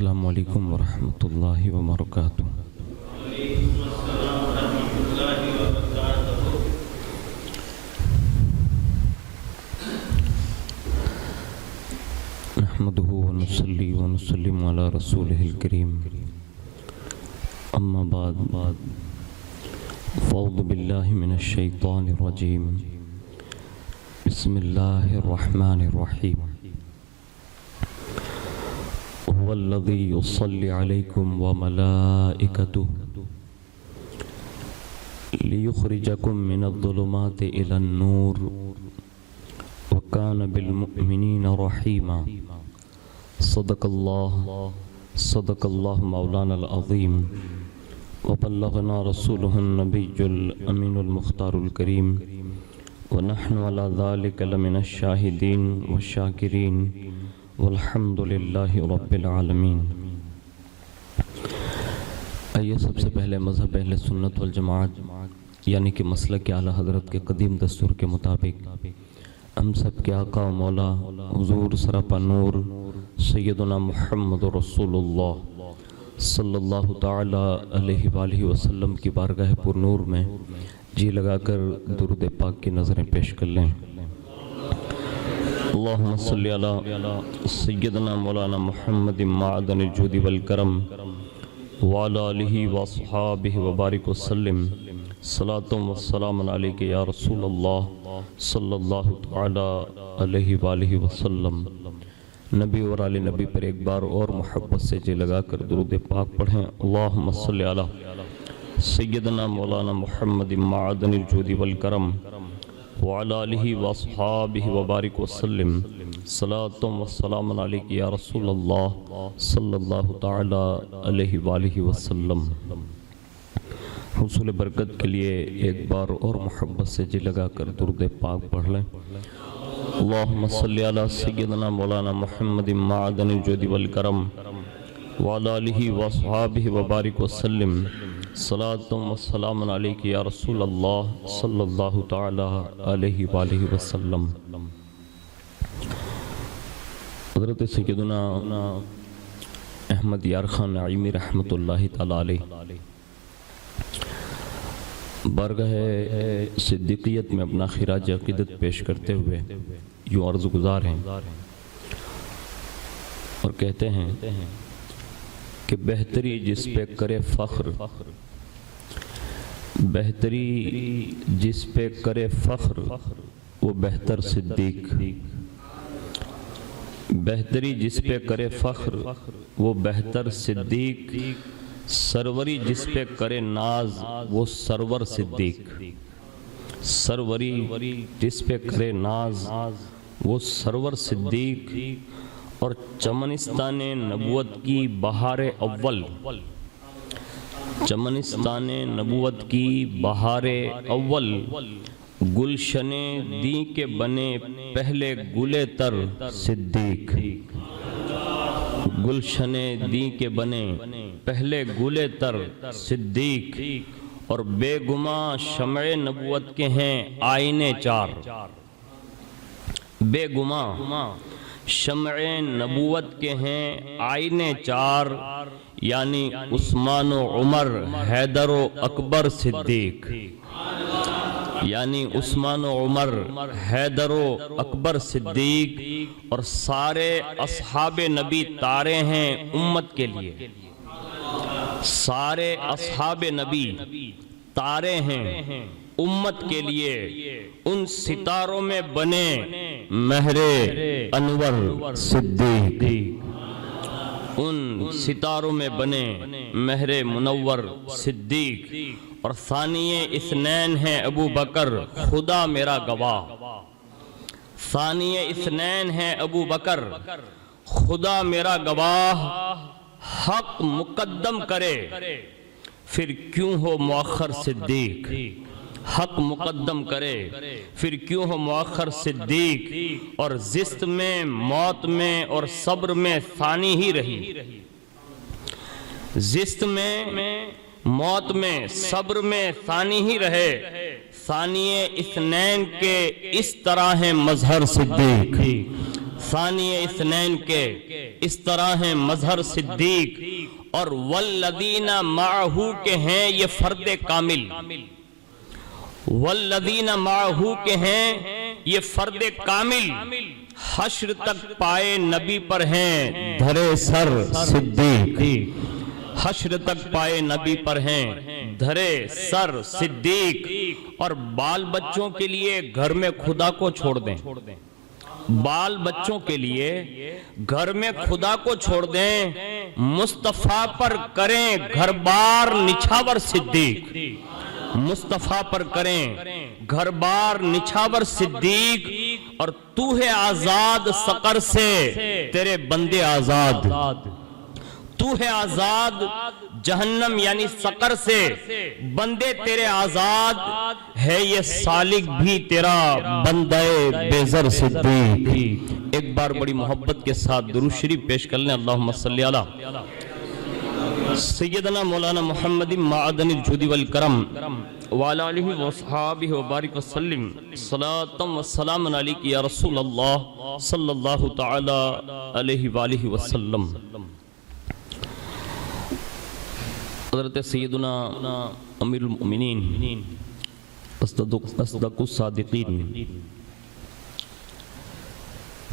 السلام علیکم ورحمۃ اللہ وبرکاتہ۔ نحمده ونصلي ونسلم على رسوله الكريم، اما بعد فاعوذ باللہ من الشیطان الرجیم، بسم اللہ الرحمن الرحیم۔ هو الذي يصلي عليكم وملائكته ليخرجكم من الظلمات إلى النور وكان بالمؤمنين رحيما۔ صدق الله مولانا العظيم، وبلغنا رسوله النبي الأمين المختار الكريم، ونحن على ذلك لمن الشاهدين والشاكرين، والحمد للہ رب العالمین۔ آئیے سب سے پہلے مذہب اہل سنت والجماعت یعنی کہ مسلک اعلیٰ حضرت کے قدیم دستور کے مطابق ہم سب کے آقا و مولا حضور سراپا نور سیدنا محمد رسول اللہ صلی اللہ تعالی علیہ وآلہ وسلم کی بارگاہ پر نور میں جی لگا کر درود پاک کی نظریں پیش کر لیں۔ اللہم صلی علی سیدنا مولانا محمد معدن الجود والکرم وعلی آلہ واصحابہ وبارک وسلم، صلاۃ و سلام علیک یا رسول اللہ صلی اللہ تعالی علیہ وآلہ وسلم۔ نبی اور آل نبی پر ایک بار اور محبت سے جی لگا کر درود پاک پڑھیں۔ اللہم صلی علی سیدنا مولانا محمد معدن الجود والکرم وعلی آلہ واصحابہ وبارک وسلم، صلاۃ و سلام علیک یا رسول اللہ صلی اللہ تعالی علیہ وآلہ وسلم۔ حصول برکت کے لیے ایک بار اور محبت سے جی لگا کر درود پاک پڑھ لیں۔ اللہم صلی علی سیدنا مولانا محمد معدن الجود والکرم وعلی آلہ واصحابہ وبارک وسلم، صلاۃ و سلام علیک یا رسول اللہ صلی اللہ تعالی علیہ وآلہ وسلم۔ حضرت سیدنا احمد یار خان نعیمی رحمۃ اللہ تعالی علیہ بارگاہ صدیقیت میں اپنا خراج عقیدت پیش کرتے ہوئے یوں عرض گزار ہیں اور کہتے ہیں کہ بہتری جس پہ کرے فخر، بہتری جس پہ کرے فخر وہ بہتر صدیق، بہتری جس پہ کرے فخر وہ بہتر صدیق، سروری جس پہ کرے ناز وہ سرور صدیق، سروری جس پہ کرے ناز وہ سرور صدیق، اور چمنستان نبوت کی بہار اول، چمنستان نبوت کی بہار اول، گلشن دی کے بنے پہلے گلے تر صدیق، گلشن دی کے بنے پہلے گلے تر صدیق، اور بے گماں شمع نبوت کے ہیں آئینے چار، بے گماں شمع نبوت کے ہیں آئینے چار، یعنی عثمان و عمر حیدر و اکبر صدیق، یعنی عثمان و عمر حیدر و اکبر صدیق، اور سارے اصحاب نبی تارے ہیں امت کے لیے، سارے اصحاب نبی تارے ہیں امت کے لیے، ان ستاروں میں بنے مہر انور صدیق، ان ستاروں میں بنے مہر منور صدیق، اور ثانی اثنین ہیں ابو بکر خدا میرا گواہ، ثانی اثنین ہیں ابو بکر خدا میرا گواہ، حق مقدم کرے پھر کیوں ہو مؤخر صدیق، حق مقدم کرے پھر کیوں ہو مؤخر صدیق، اور زست میں موت میں اور صبر میں ثانی ہی رہی، زست میں موت میں صبر میں ثانی ہی رہے، ثانی اثنین کے اس طرح ہیں مظہر صدیق، ثانی اثنین کے اس طرح ہیں مظہر صدیق، اور والذین معہو کے ہیں یہ فرد کامل، والذین معہو کے ہیں یہ فرد کامل، حشر تک پائے نبی پر ہیں دھرے سر صدیق، حشر تک پائے نبی پر ہیں دھرے سر صدیق، اور بال بچوں کے لیے گھر میں خدا کو چھوڑ دیں، بال بچوں کے لیے گھر میں خدا کو چھوڑ دیں، مصطفیٰ پر کریں گھر بار نچھاور صدیق، مصطفیٰ پر کریں گھر بار نچھاور صدیق، اور تو ہے آزاد سقر سے تیرے بندے آزاد، تو ہے آزاد جہنم یعنی سقر سے بندے تیرے آزاد، ہے یہ سالک بھی تیرا بندے بیزر صدیق۔ ایک بار بڑی محبت کے ساتھ درود شریف پیش کر لیں، اللہم صلی علی سیدنا مولانا محمد معدن الجود والکرم وعلی آلہ وصحابہ وبارک وسلم، صلاۃ و سلام علیک یا رسول اللہ صلی اللہ تعالی علیہ وآلہ وسلم۔ حضرت سیدنا امیر المؤمنین اصدق الصادقین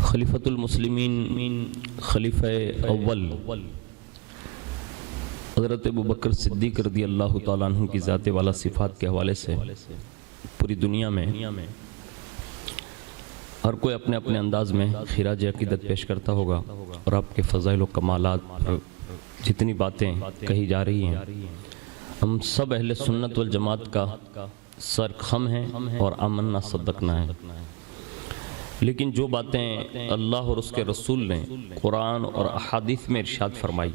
خلیفۃ المسلمین خلیفہ اول حضرت ابوبکر صدیق رضی اللہ تعالیٰ عنہ کی ذات والا صفات کے حوالے سے پوری دنیا میں ہر کوئی اپنے اپنے انداز میں خراج عقیدت پیش کرتا ہوگا، اور آپ کے فضائل و کمالات پر جتنی باتیں کہی جا رہی ہیں، ہم سب اہل سنت والجماعت کا سر خم ہیں اور آمنا صدقنا ہے، لیکن جو باتیں اللہ اور اس کے رسول نے قرآن اور احادیث میں ارشاد فرمائی،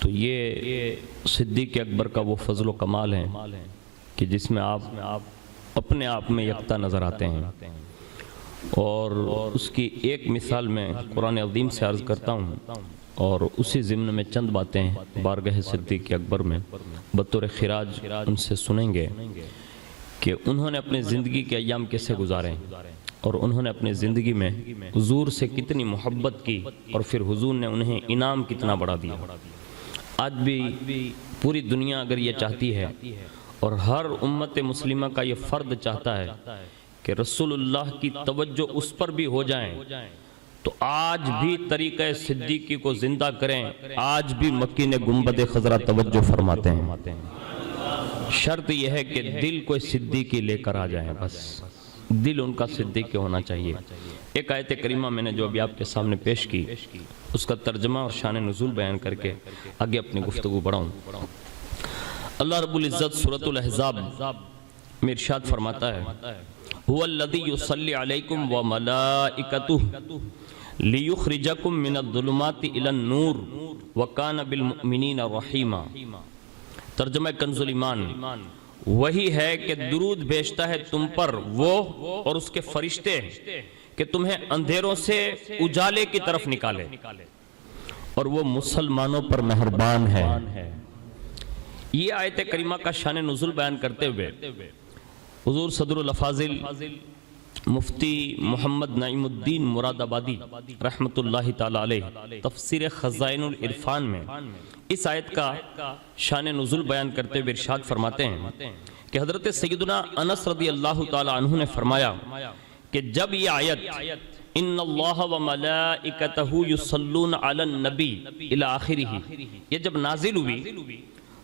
تو یہ صدیق اکبر کا وہ فضل و کمال ہے کہ جس میں آپ اپنے آپ میں یکتا نظر آتے ہیں، اور اس کی ایک مثال میں قرآن عظیم سے عرض کرتا ہوں، اور اسی ضمن میں چند باتیں بارگاہ صدیق اکبر میں بطور خراج ان سے سنیں گے کہ انہوں نے اپنے زندگی کے ایام کیسے گزارے، اور انہوں نے اپنے زندگی میں حضور سے کتنی محبت کی، اور پھر حضور نے انہیں انعام کتنا بڑا دیا۔ آج بھی پوری دنیا اگر یہ چاہتی ہے، اور ہر امت مسلمہ کا یہ فرد چاہتا ہے کہ رسول اللہ کی توجہ اس پر بھی ہو جائیں، تو آج بھی طریقہ صدیقی کو زندہ کریں، آج بھی مکین گنبد خضرا توجہ فرماتے ہیں، شرط یہ ہے کہ دل کو صدیقی لے کر آ جائیں، بس دل ان کا صدیقی ہونا چاہیے۔ ایک آیت کریمہ میں نے جو ابھی آپ کے سامنے پیش کی، اس کا ترجمہ اور شان نزول بیان کر کے آگے اپنی گفتگو بڑھاؤں۔ اللہ رب العزت سورۃ الاحزاب میں ارشاد فرماتا ہے، هو الذی یصلی علیکم وملائکتہ لیخرجکم من الظلمات الی النور وکان بالمؤمنین رحیما۔ ترجمہ کنز الایمان، وہی ہے کہ درود بھیجتا ہے تم پر وہ اور اس کے فرشتے کہ تمہیں اندھیروں سے اجالے کی طرف نکالے، اور وہ مسلمانوں پر مہربان ہے۔ یہ آیت کریمہ کا شان نزول بیان کرتے ہوئے حضور صدر الافاضل مفتی محمد نعیم الدین مراد آبادی رحمت اللہ تعالی علیہ تفسیر خزائن العرفان میں اس آیت کا شان نزول بیان کرتے ہوئے ارشاد فرماتے ہیں کہ حضرت سیدنا انس رضی اللہ تعالی عنہ نے فرمایا کہ جب یہ آیت ان اللہ و ملائکتہ یصلون علی النبی الی آخرہ یہ جب نازل ہوئی،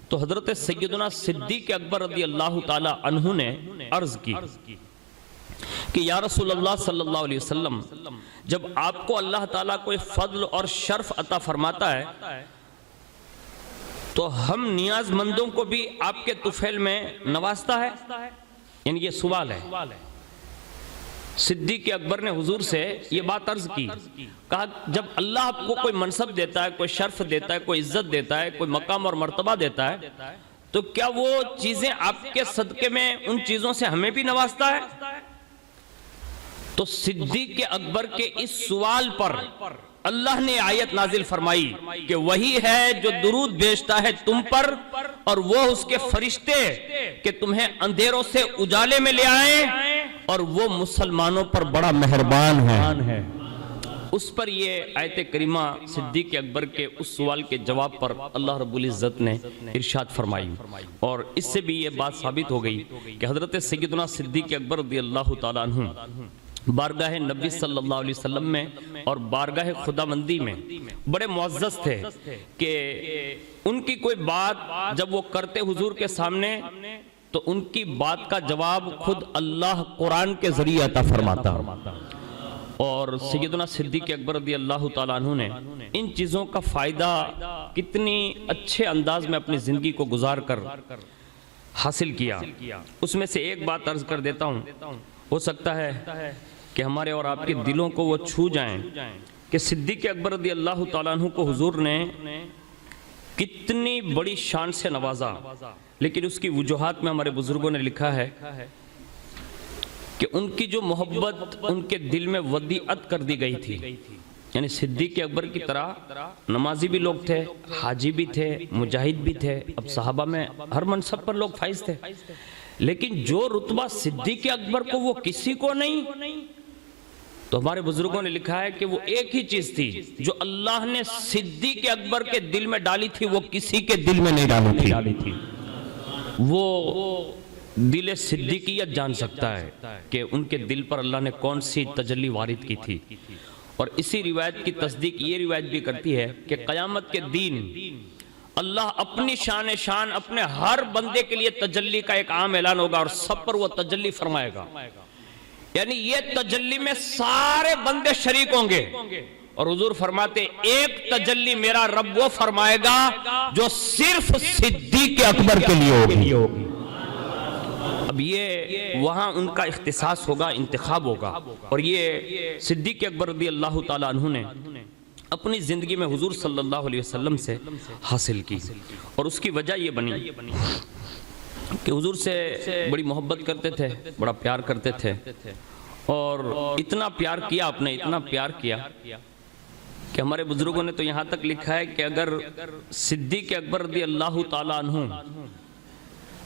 تو حضرت سیدنا صدیق اکبر رضی اللہ تعالی عنہ نے عرض کی کہ یا رسول اللہ صلی اللہ علیہ وسلم، جب آپ کو اللہ تعالیٰ کوئی فضل اور شرف عطا فرماتا ہے تو ہم نیاز مندوں کو بھی آپ کے طفیل میں نوازتا ہے؟ یعنی یہ سوال ہے۔ صدیق اکبر نے حضور سے یہ بات عرض کی، کہا جب اللہ آپ کو کوئی منصب دیتا ہے، کوئی شرف دیتا ہے، کوئی عزت دیتا ہے، کوئی مقام اور مرتبہ دیتا ہے، تو کیا وہ چیزیں آپ کے صدقے میں ان چیزوں سے ہمیں بھی نوازتا ہے؟ تو صدیق اکبر کے اس سوال پر اللہ نے آیت نازل فرمائی کہ وہی ہے جو درود بھیجتا ہے تم پر اور وہ اس کے فرشتے کہ تمہیں اندھیروں سے اجالے میں لے آئیں، اور وہ مسلمانوں پر بڑا مہربان ہے۔ اس پر یہ آیت کریمہ صدیق اکبر کے اس سوال کے جواب پر اللہ رب العزت نے ارشاد فرمائی، اور اس سے بھی یہ بات ثابت ہو گئی کہ حضرت سیدنا صدیق اکبر رضی اللہ تعالیٰ عنہ بارگاہ نبی صلی اللہ علیہ وسلم میں اور بارگاہ خداوندی میں بڑے معزز تھے کہ ان کی کوئی بات جب وہ کرتے حضور کے سامنے تو ان کی بات کا جواب خود اللہ قرآن کے ذریعے عطا فرماتا۔ اور سیدنا صدیق اکبر رضی اللہ تعالیٰ عنہ نے ان چیزوں کا فائدہ کتنی اچھے انداز میں اپنی زندگی کو گزار کر حاصل کیا۔ اس میں سے ایک بات عرض کر دیتا ہوں، ہو سکتا ہے کہ ہمارے اور آپ کے دلوں کو وہ چھو جائیں کہ صدیق اکبر رضی اللہ تعالیٰ عنہ کو حضور نے کتنی بڑی شان سے نوازا، لیکن اس کی وجوہات میں ہمارے بزرگوں نے لکھا ہے کہ ان کی جو محبت ان کے دل میں ودیعت کر دی گئی تھی، یعنی صدیق اکبر کی طرح نمازی بھی لوگ تھے، حاجی بھی تھے، مجاہد بھی تھے، اب صحابہ میں ہر منصب پر لوگ فائز تھے، لیکن جو رتبہ صدیق اکبر کو وہ کسی کو نہیں، تو ہمارے بزرگوں نے لکھا ہے کہ وہ ایک ہی چیز تھی جو اللہ نے صدیق اکبر کے دل میں ڈالی تھی، وہ کسی کے دل میں نہیں ڈالی تھی۔ وہ دل صدیقیت جان سکتا ہے کہ ان کے دل پر اللہ نے کون سی تجلی وارد کی تھی، اور اسی روایت کی تصدیق یہ روایت بھی کرتی ہے کہ قیامت کے دن اللہ اپنی شان اپنے ہر بندے کے لیے تجلی کا ایک عام اعلان ہوگا اور سب پر وہ تجلی فرمائے گا، یعنی یہ تجلی میں سارے بندے شریک ہوں گے، اور حضور فرماتے ایک تجلی میرا رب وہ فرمائے گا جو صرف صدیق اکبر کے لیے ہوگی۔ اب یہ وہاں ان کا اختصاص ہوگا، انتخاب ہوگا، اور یہ صدیق اکبر رضی اللہ تعالیٰ عنہ نے اپنی زندگی میں حضور صلی اللہ علیہ وسلم سے حاصل کی، اور اس کی وجہ یہ بنی کہ حضور سے بڑی محبت کرتے تھے، بڑا پیار کرتے تھے، اور اتنا پیار کیا آپ نے، اتنا پیار کیا کہ ہمارے بزرگوں نے تو یہاں تک لکھا ہے کہ اگر صدیق اکبر رضی اللہ تعالیٰ عنہ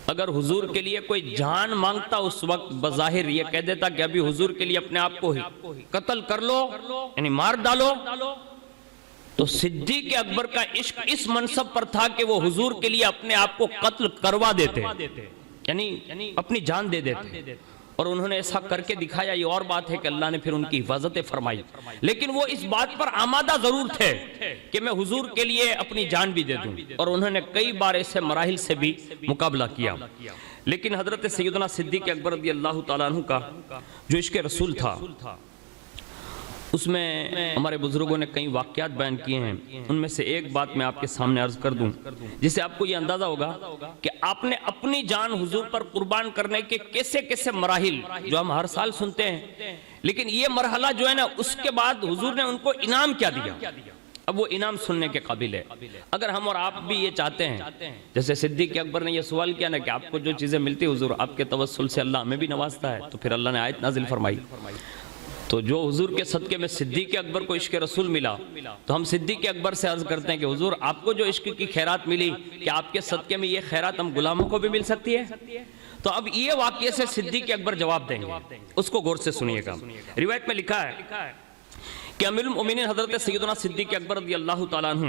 اگر حضور کے لیے کوئی جان مانگتا اس وقت بظاہر یہ کہہ دیتا کہ ابھی حضور کے لیے اپنے آپ کو ہی قتل کر لو، یعنی مار ڈالو، تو صدیق اکبر کا عشق اس منصب پر تھا کہ وہ حضور کے لیے اپنے آپ کو قتل کروا دیتے، یعنی اپنی جان دے دیتے، اور انہوں نے ایسا کر کے دکھایا۔ یہ اور بات ہے کہ اللہ نے پھر ان کی حفاظت فرمائی، لیکن وہ اس بات پر آمادہ ضرور تھے کہ میں حضور کے لیے اپنی جان بھی دے دوں، اور انہوں نے کئی بار ایسے مراحل سے بھی مقابلہ کیا۔ لیکن حضرت سیدنا صدیق اکبر رضی اللہ تعالیٰ عنہ کا جو عشق رسول تھا، اس میں ہمارے بزرگوں نے کئی واقعات بیان کیے ہیں، ان میں سے ایک بات میں آپ کے سامنے عرض کر دوں جس سے آپ کو یہ اندازہ ہوگا کہ آپ نے اپنی جان حضور پر قربان کرنے کے کیسے کیسے مراحل جو ہم ہر سال سنتے ہیں، لیکن یہ مرحلہ جو ہے نا اس کے بعد حضور نے ان کو انعام کیا دیا، اب وہ انعام سننے کے قابل ہے۔ اگر ہم اور آپ بھی یہ چاہتے ہیں، جیسے صدیق اکبر نے یہ سوال کیا نا کہ آپ کو جو چیزیں ملتی حضور آپ کے توسل سے اللہ ہمیں بھی نوازتا ہے، تو پھر اللہ نے آیت نازل فرمائی، تو جو حضور کے صدقے میں صدیق اکبر کو عشق رسول ملا، تو ہم صدیق اکبر سے عرض کرتے ہیں کہ حضور آپ کو جو عشق کی خیرات ملی، کہ آپ کے صدقے میں یہ خیرات ہم غلاموں کو بھی مل سکتی ہے؟ تو اب یہ واقعے سے صدیق اکبر جواب دیں گے، اس کو غور سے سنیے گا۔ روایت میں لکھا ہے کہ امیر المؤمنین حضرت سیدنا صدیق اکبر رضی اللہ تعالیٰ عنہ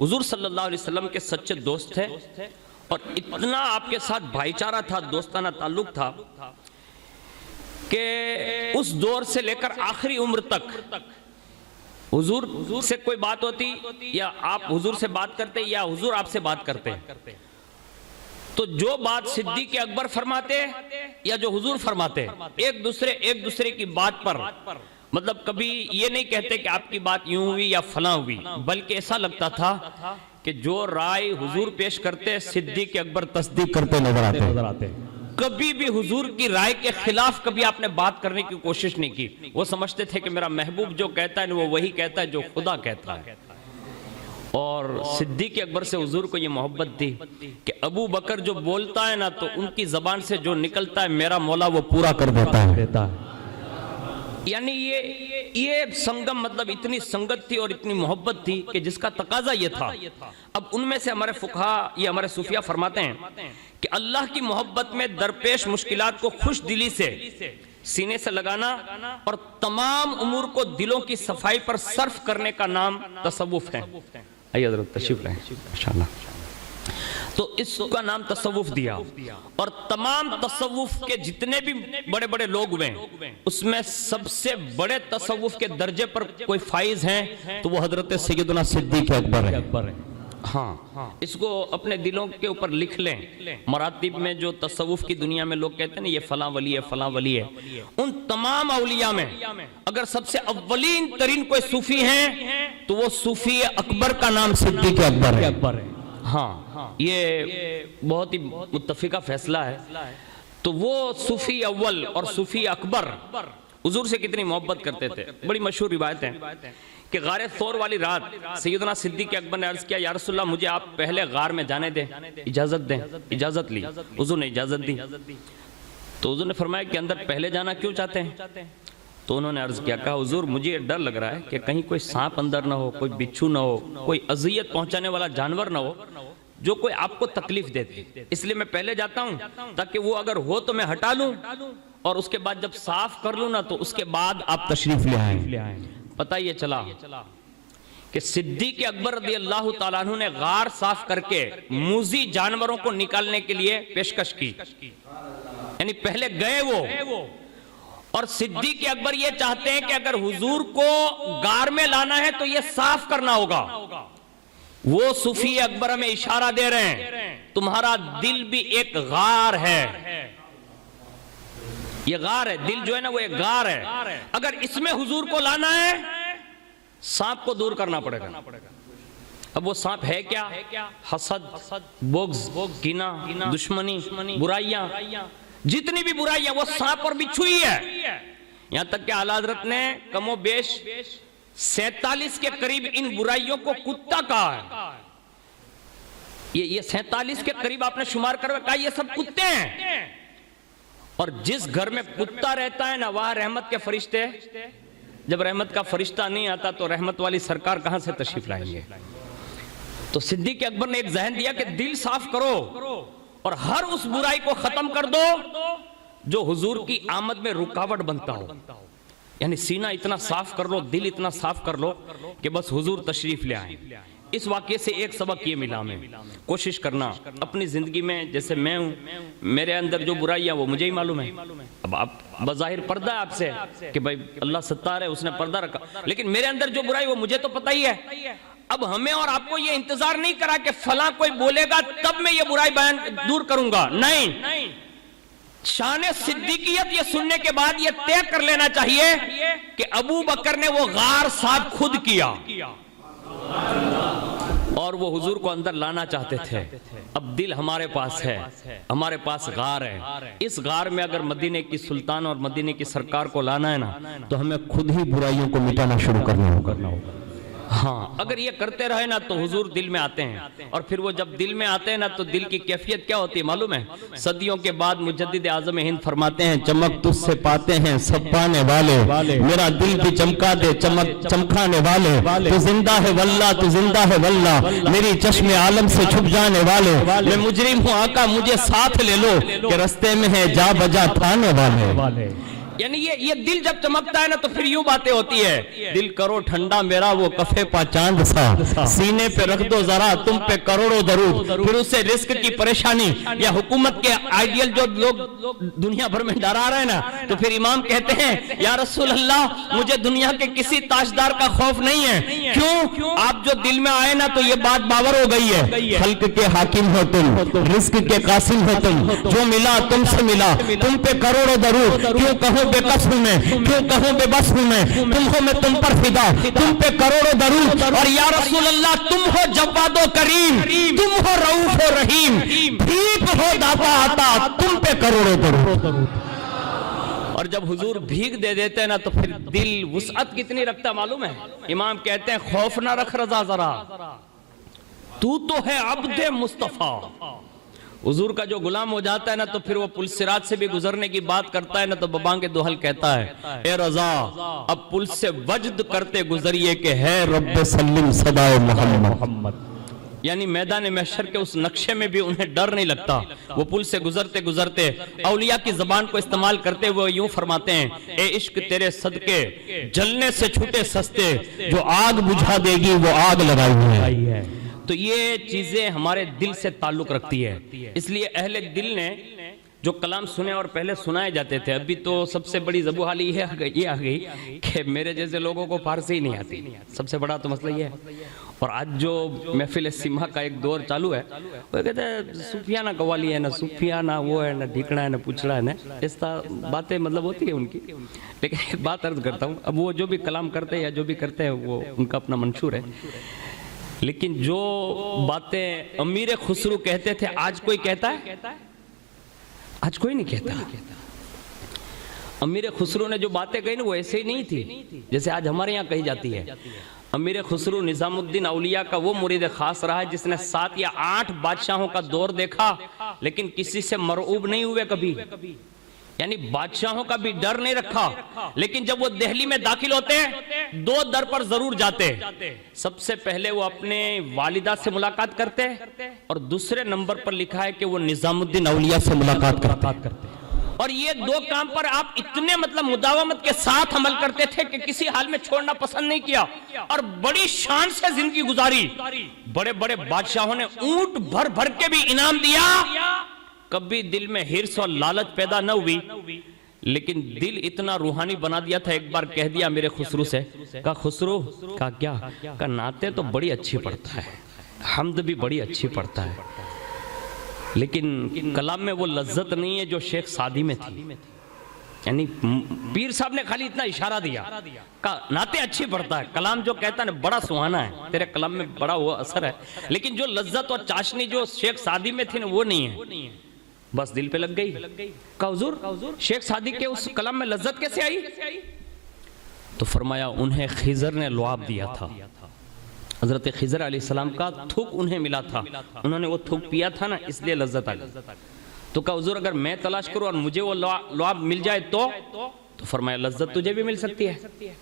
حضور صلی اللہ علیہ وسلم کے سچے دوست تھے، اور اتنا آپ کے ساتھ بھائی چارہ تھا، دوستانہ تعلق تھا کہ اس دور سے لے کر آخری عمر تک حضور سے کوئی بات ہوتی یا آپ حضور سے بات کرتے یا حضور آپ سے بات کرتے، تو جو بات صدیق اکبر فرماتے یا جو حضور فرماتے، ایک دوسرے کی بات پر مطلب کبھی یہ نہیں کہتے کہ آپ کی بات یوں ہوئی یا فلاں ہوئی، بلکہ ایسا لگتا تھا کہ جو رائے حضور پیش کرتے صدیق اکبر تصدیق کرتے نظر آتے، کبھی بھی حضور کی رائے کے خلاف کبھی آپ نے بات کرنے کی کوشش نہیں کی۔ وہ سمجھتے تھے کہ میرا محبوب جو کہتا ہے وہ وہی کہتا ہے جو خدا کہتا ہے، اور صدیق اکبر سے حضور کو یہ محبت تھی کہ ابو بکر جو بولتا ہے نا تو ان کی زبان سے جو نکلتا ہے میرا مولا وہ پورا کر دیتا ہے، یعنی یہ سنگم مطلب اتنی سنگت تھی اور اتنی محبت تھی کہ جس کا تقاضا یہ تھا۔ اب ان میں سے ہمارے فقہا یہ ہمارے صوفیہ فرماتے ہیں کہ اللہ کی محبت میں درپیش مشکلات کو خوش دلی سے سینے سے لگانا اور تمام امور کو دلوں کی صفائی پر صرف کرنے کا نام تصوف ہے. آئیے حضرت تشریف لائیں ماشاءاللہ. تو اس کا نام تصوف دیا. اور تمام تصوف کے جتنے بھی بڑے بڑے لوگ ہوئے اس میں سب سے بڑے تصوف کے درجے پر کوئی فائز ہیں تو وہ حضرت سیدنا صدیق اکبر ہے. ہاں اس کو اپنے دلوں کے اوپر لکھ لیں. مراتب میں جو تصوف کی دنیا میں لوگ کہتے ہیں نا یہ فلاں ولی ہے فلاں ولی ہے, ان تمام اولیاء میں اگر سب سے اولین ترین کوئی صوفی ہیں تو وہ صوفی اکبر کا نام صدیق اکبر ہے. ہاں یہ بہت ہی متفقہ فیصلہ ہے. تو وہ صوفی اول اور صوفی اکبر حضور سے کتنی محبت کرتے تھے. بڑی مشہور روایت ہے کہ غار ثور والی رات سیدنا صدیق اکبر نے عرض کیا یا رسول اللہ مجھے آپ پہلے غار میں جانے دیں, اجازت دیں. اجازت لی, حضور نے اجازت دی. تو حضور نے فرمایا کہ اندر پہلے جانا کیوں چاہتے ہیں؟ تو انہوں نے عرض کیا, کہا حضور مجھے ڈر لگ رہا ہے کہ کہیں کوئی سانپ اندر نہ ہو, کوئی بچھو نہ ہو, کوئی اذیت پہنچانے والا جانور نہ ہو جو کوئی آپ کو تکلیف دے دے, اس لیے میں پہلے جاتا ہوں تاکہ وہ اگر ہو تو میں ہٹا لوں اور اس کے بعد جب صاف کر لوں نا تو اس کے بعد آپ تشریف لے آئیں. پتہ یہ چلا کہ صدیق اکبر رضی اللہ تعالیٰ عنہ نے غار صاف کر کے موذی جانوروں کو نکالنے کے لیے پیشکش کی. یعنی پہلے گئے وہ, اور صدیق اکبر یہ چاہتے ہیں کہ اگر حضور کو غار میں لانا ہے تو یہ صاف کرنا ہوگا. وہ صوفی اکبر ہمیں اشارہ دے رہے ہیں تمہارا دل بھی ایک غار ہے. یہ غار ہے, دل جو ہے نا وہ ایک غار ہے. اگر اس میں حضور کو لانا ہے سانپ کو دور کرنا پڑے گا. اب وہ سانپ ہے کیا؟ حسد, بغض, کینہ, دشمنی, برائیاں, جتنی بھی برائیاں وہ سانپ اور بچھو ہی ہے. یہاں تک کہ اعلیٰ حضرت نے کم و بیش 47 کے قریب ان برائیوں کو کتا کہا ہے. یہ 47 کے قریب آپ نے شمار کر کہا یہ سب کتے ہیں. اور جس گھر میں کتا رہتا ہے نا وہاں رحمت کے فرشتے, جب رحمت کا فرشتہ نہیں آتا تو رحمت والی سرکار کہاں سے تشریف لائیں گے؟ تو صدیق اکبر نے ایک ذہن دیا کہ دل صاف کرو اور ہر اس برائی کو ختم کر دو جو حضور کی آمد میں رکاوٹ بنتا ہو. یعنی سینہ اتنا صاف کر لو, دل اتنا صاف کر لو کہ بس حضور تشریف لے آئیں. اس واقعے سے ایک سبق یہ ملا ہمیں, کوشش کرنا اپنی زندگی میں, جیسے میں ہوں میرے اندر جو برائی ہے وہ مجھے ہی معلوم ہے. اب آپ بظاہر پردہ ہے آپ سے کہ بھائی اللہ ستار ہے اس نے پردہ رکھا, لیکن میرے اندر جو برائی وہ مجھے تو پتہ ہی ہے. اب ہمیں اور آپ کو یہ انتظار نہیں کرا کہ فلاں کوئی بولے گا تب میں یہ برائی بیان دور کروں گا. نہیں, شان صدیقیت یہ سننے کے بعد یہ طے کر لینا چاہیے کہ ابو بکر نے وہ غار صاف خود کیا اور وہ حضور کو اندر لانا چاہتے تھے. اب دل ہمارے پاس ہے, ہمارے پاس غار ہے. اس غار میں اگر مدینے کی سلطان اور مدینے کی سرکار کو لانا ہے نا تو ہمیں خود ہی برائیوں کو مٹانا شروع کرنا ہوگا. ہاں اگر یہ کرتے رہے نا تو حضور دل میں آتے ہیں, اور پھر وہ جب دل میں آتے ہیں نا تو دل کی کیفیت کیا ہوتی ہے معلوم ہے؟ صدیوں کے بعد مجدد اعظم ہند فرماتے ہیں چمک تجھ سے پاتے ہیں سب پانے والے, میرا دل بھی چمکا دے چمک چمکانے والے. تو زندہ ہے واللہ, تو زندہ ہے واللہ, میری چشم عالم سے چھپ جانے والے. میں مجرم ہوں آقا مجھے ساتھ لے لو کہ رستے میں ہے جا بجا تھانے والے. یعنی یہ دل جب چمکتا ہے نا تو پھر یوں باتیں ہوتی ہے, دل کرو ٹھنڈا میرا وہ کفے پا چاند سا, سینے پہ رکھ دو ذرا تم پہ کروڑوں درود. پھر اسے رزق کی پریشانی یا حکومت کے آئیڈیل جو لوگ دنیا بھر میں ڈرا رہے ہیں نا تو پھر امام کہتے ہیں یا رسول اللہ مجھے دنیا کے کسی تاجدار کا خوف نہیں ہے. کیوں؟ آپ جو دل میں آئے نا تو یہ بات باور ہو گئی ہے, خلق کے حاکم ہو تم, رزق کے قاسم ہو تم, جو ملا تم سے ملا, تم پہ کروڑوں درود. کیوں کہوں بے قص ہوں میں, کیوں کہوں بے بس ہوں میں, تم ہو میں تم پر فدا, تم پہ کروڑوں درود. اور یا رسول اللہ تم ہو جواد و کریم, تم ہو رؤوف و رحیم, بھیک ہو دافع عطا, تم پہ کروڑوں درود. اور جب حضور بھیک دے دیتے ہیں نا تو پھر دل وسعت کتنی رکھتا معلوم ہے؟ امام کہتے ہیں خوف نہ رکھ رضا ذرا, تو ہے عبد مصطفیٰ. حضور کا جو غلام ہو جاتا ہے نا تو پھر وہ پل صراط سے بھی گزرنے کی بات کرتا ہے نا تو ببانگ دوحل کہتا ہے اے رضا اب پل سے وجد کرتے گزریے کہ ہے رب سلم صدا محمد. یعنی میدان محشر کے اس نقشے میں بھی انہیں ڈر نہیں لگتا. وہ پل سے گزرتے گزرتے اولیاء کی زبان کو استعمال کرتے ہوئے یوں فرماتے ہیں: اے عشق تیرے صدقے جلنے سے چھوٹے سستے، جو آگ بجھا دے گی وہ آگ لگائی ہے. تو یہ چیزیں ہمارے دل سے تعلق رکھتی ہے. اس لیے اہل دل نے جو کلام سنے اور پہلے سنائے جاتے تھے، ابھی تو سب سے بڑی زبوحالی یہ آ گئی کہ میرے جیسے لوگوں کو فارسی نہیں آتی. سب سے بڑا تو مسئلہ یہ ہے. اور آج جو محفل سیما کا ایک دور چالو ہے، وہ کہتے ہیں صوفیانہ قوالی ہے، نہ صوفیانہ وہ ہے، نہ ڈھیکنا ہے، نہ پوچھڑا ہے، نا اس طرح باتیں مطلب ہوتی ہے ان کی. لیکن ایک بات عرض کرتا ہوں، اب وہ جو بھی کلام کرتے ہیں یا جو بھی کرتے ہیں وہ ان کا اپنا منشور ہے. لیکن جو باتیں امیر خسرو کہتے تھے آج کوئی کہتا ہے؟ آج کوئی نہیں کہتا. امیر خسرو نے جو باتیں کہی نا وہ ایسے ہی نہیں تھی جیسے آج ہمارے یہاں کہی جاتی ہے. امیر خسرو نظام الدین اولیاء کا وہ مرید خاص رہا ہے جس نے 7 یا 8 بادشاہوں کا دور دیکھا لیکن کسی سے مرعوب نہیں ہوئے کبھی. یعنی بادشاہوں کا بھی ڈر نہیں رکھا. لیکن جب وہ دہلی میں داخل ہوتے 2 در پر ضرور جاتے. سب سے پہلے وہ اپنے والدہ سے ملاقات کرتے اور دوسرے نمبر پر لکھا ہے کہ وہ نظام الدین اولیاء سے ملاقات کرتے. اور یہ 2 کام پر آپ اتنے مطلب مداومت کے ساتھ عمل کرتے تھے کہ کسی حال میں چھوڑنا پسند نہیں کیا اور بڑی شان سے زندگی گزاری. بڑے بڑے بادشاہوں نے اونٹ بھر بھر کے بھی انعام دیا. کبھی دل میں ہرس اور لالچ پیدا نہ ہوئی لیکن دل اتنا روحانی بنا دیا تھا. ایک بار کہہ دیا میرے خسرو سے، کہا خسرو، کہا کیا؟ کہا نعتیں تو بڑی اچھی پڑھتا ہے، حمد بھی بڑی اچھی پڑھتا ہے، لیکن کلام میں وہ لذت نہیں ہے جو شیخ سعدی میں تھی. یعنی پیر صاحب نے خالی اتنا اشارہ دیا، کہا نعتیں اچھی پڑھتا ہے، کلام جو کہتا ہے بڑا سہانا ہے، تیرے کلام میں بڑا وہ اثر ہے، لیکن جو لذت اور چاشنی جو شیخ سعدی میں تھی نا وہ نہیں ہے. بس دل پہ لگ گئی. کہا حضور شیخ سعدی کے اس کلام میں لذت کیسے آئی؟ تو فرمایا انہیں خضر نے لعاب دیا تھا. حضرت خضر علیہ السلام کا تھوک انہیں ملا تھا، انہوں نے وہ تھوک پیا تھا نا، اس لیے لذت آئی. تو کہا حضور اگر میں تلاش کروں اور مجھے وہ لعاب مل جائے تو فرمایا لذت تجھے بھی مل سکتی ہے.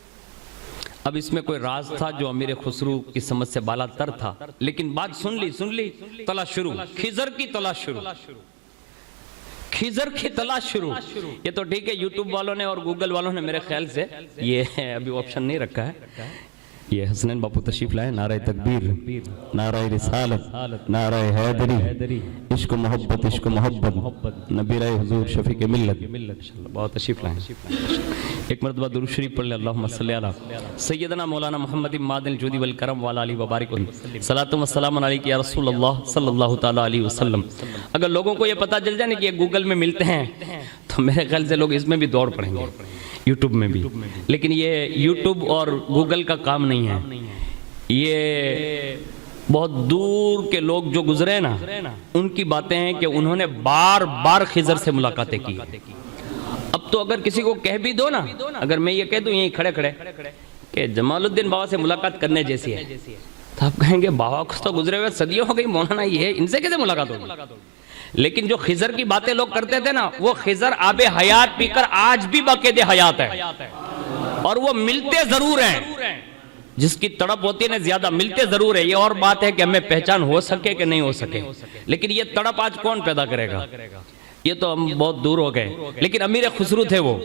اب اس میں کوئی راز تھا جو امیر خسرو کی سمجھ سے بالا تر تھا. لیکن بات سن لی، تلاش شروع، خضر کی تلاش شروع، خضر کی تلاش شروع. یہ تو ٹھیک ہے یوٹیوب والوں نے اور گوگل والوں نے میرے خیال سے یہ ابھی آپشن نہیں رکھا ہے. یہ حسنین باپو تشریف لائے. نعرہ تکبیر، نعرہ رسالت، نعرہ حیدری، عشق و محبت، عشق و محبت، نبی رائے حضور شفیق ملت. بہت تشریف لائیں. ایک مرتبہ درود شریف پڑھ لیں. اللہم صلی علی سیدنا مولانا محمد معدن الجود والکرم وعلی آلہ وبارک وسلم. صلاۃ و سلام علیک یا رسول اللہ صلی اللہ تعالیٰ علیہ وسلم. اگر لوگوں کو یہ پتہ چل جائے کہ یہ گوگل میں ملتے ہیں تو میرے خیال سے لوگ اس میں بھی دوڑ پڑیں گے، یوٹیوب میں بھی. لیکن یہ یوٹیوب اور گوگل کا کام نہیں ہے. یہ بہت دور کے لوگ جو گزرے نا ان کی باتیں ہیں کہ انہوں نے بار بار خضر سے ملاقاتیں کی. اب تو اگر کسی کو کہہ بھی دو نا، اگر میں یہ کہہ دوں یہیں کھڑے کہ جمال الدین بابا سے ملاقات کرنے جیسی ہے تو آپ کہیں گے بابا کو تو گزرے ہوئے صدیوں ہو گئی، مولانا یہ ہے، ان سے کیسے ملاقات ہوگی؟ لیکن جو خضر کی باتیں لوگ کرتے تھے نا، وہ خضر آب حیات پی کر آج بھی باقید حیات ہے اور وہ ملتے ضرور ہیں. جس کی تڑپ ہوتی ہے نا زیادہ ملتے ضرور ہے. یہ اور بات ہے کہ ہمیں پہچان ہو سکے کہ نہیں ہو سکے، لیکن یہ تڑپ آج کون پیدا کرے گا؟ یہ تو ہم بہت دور ہو گئے. لیکن امیر خسرو تھے وہ،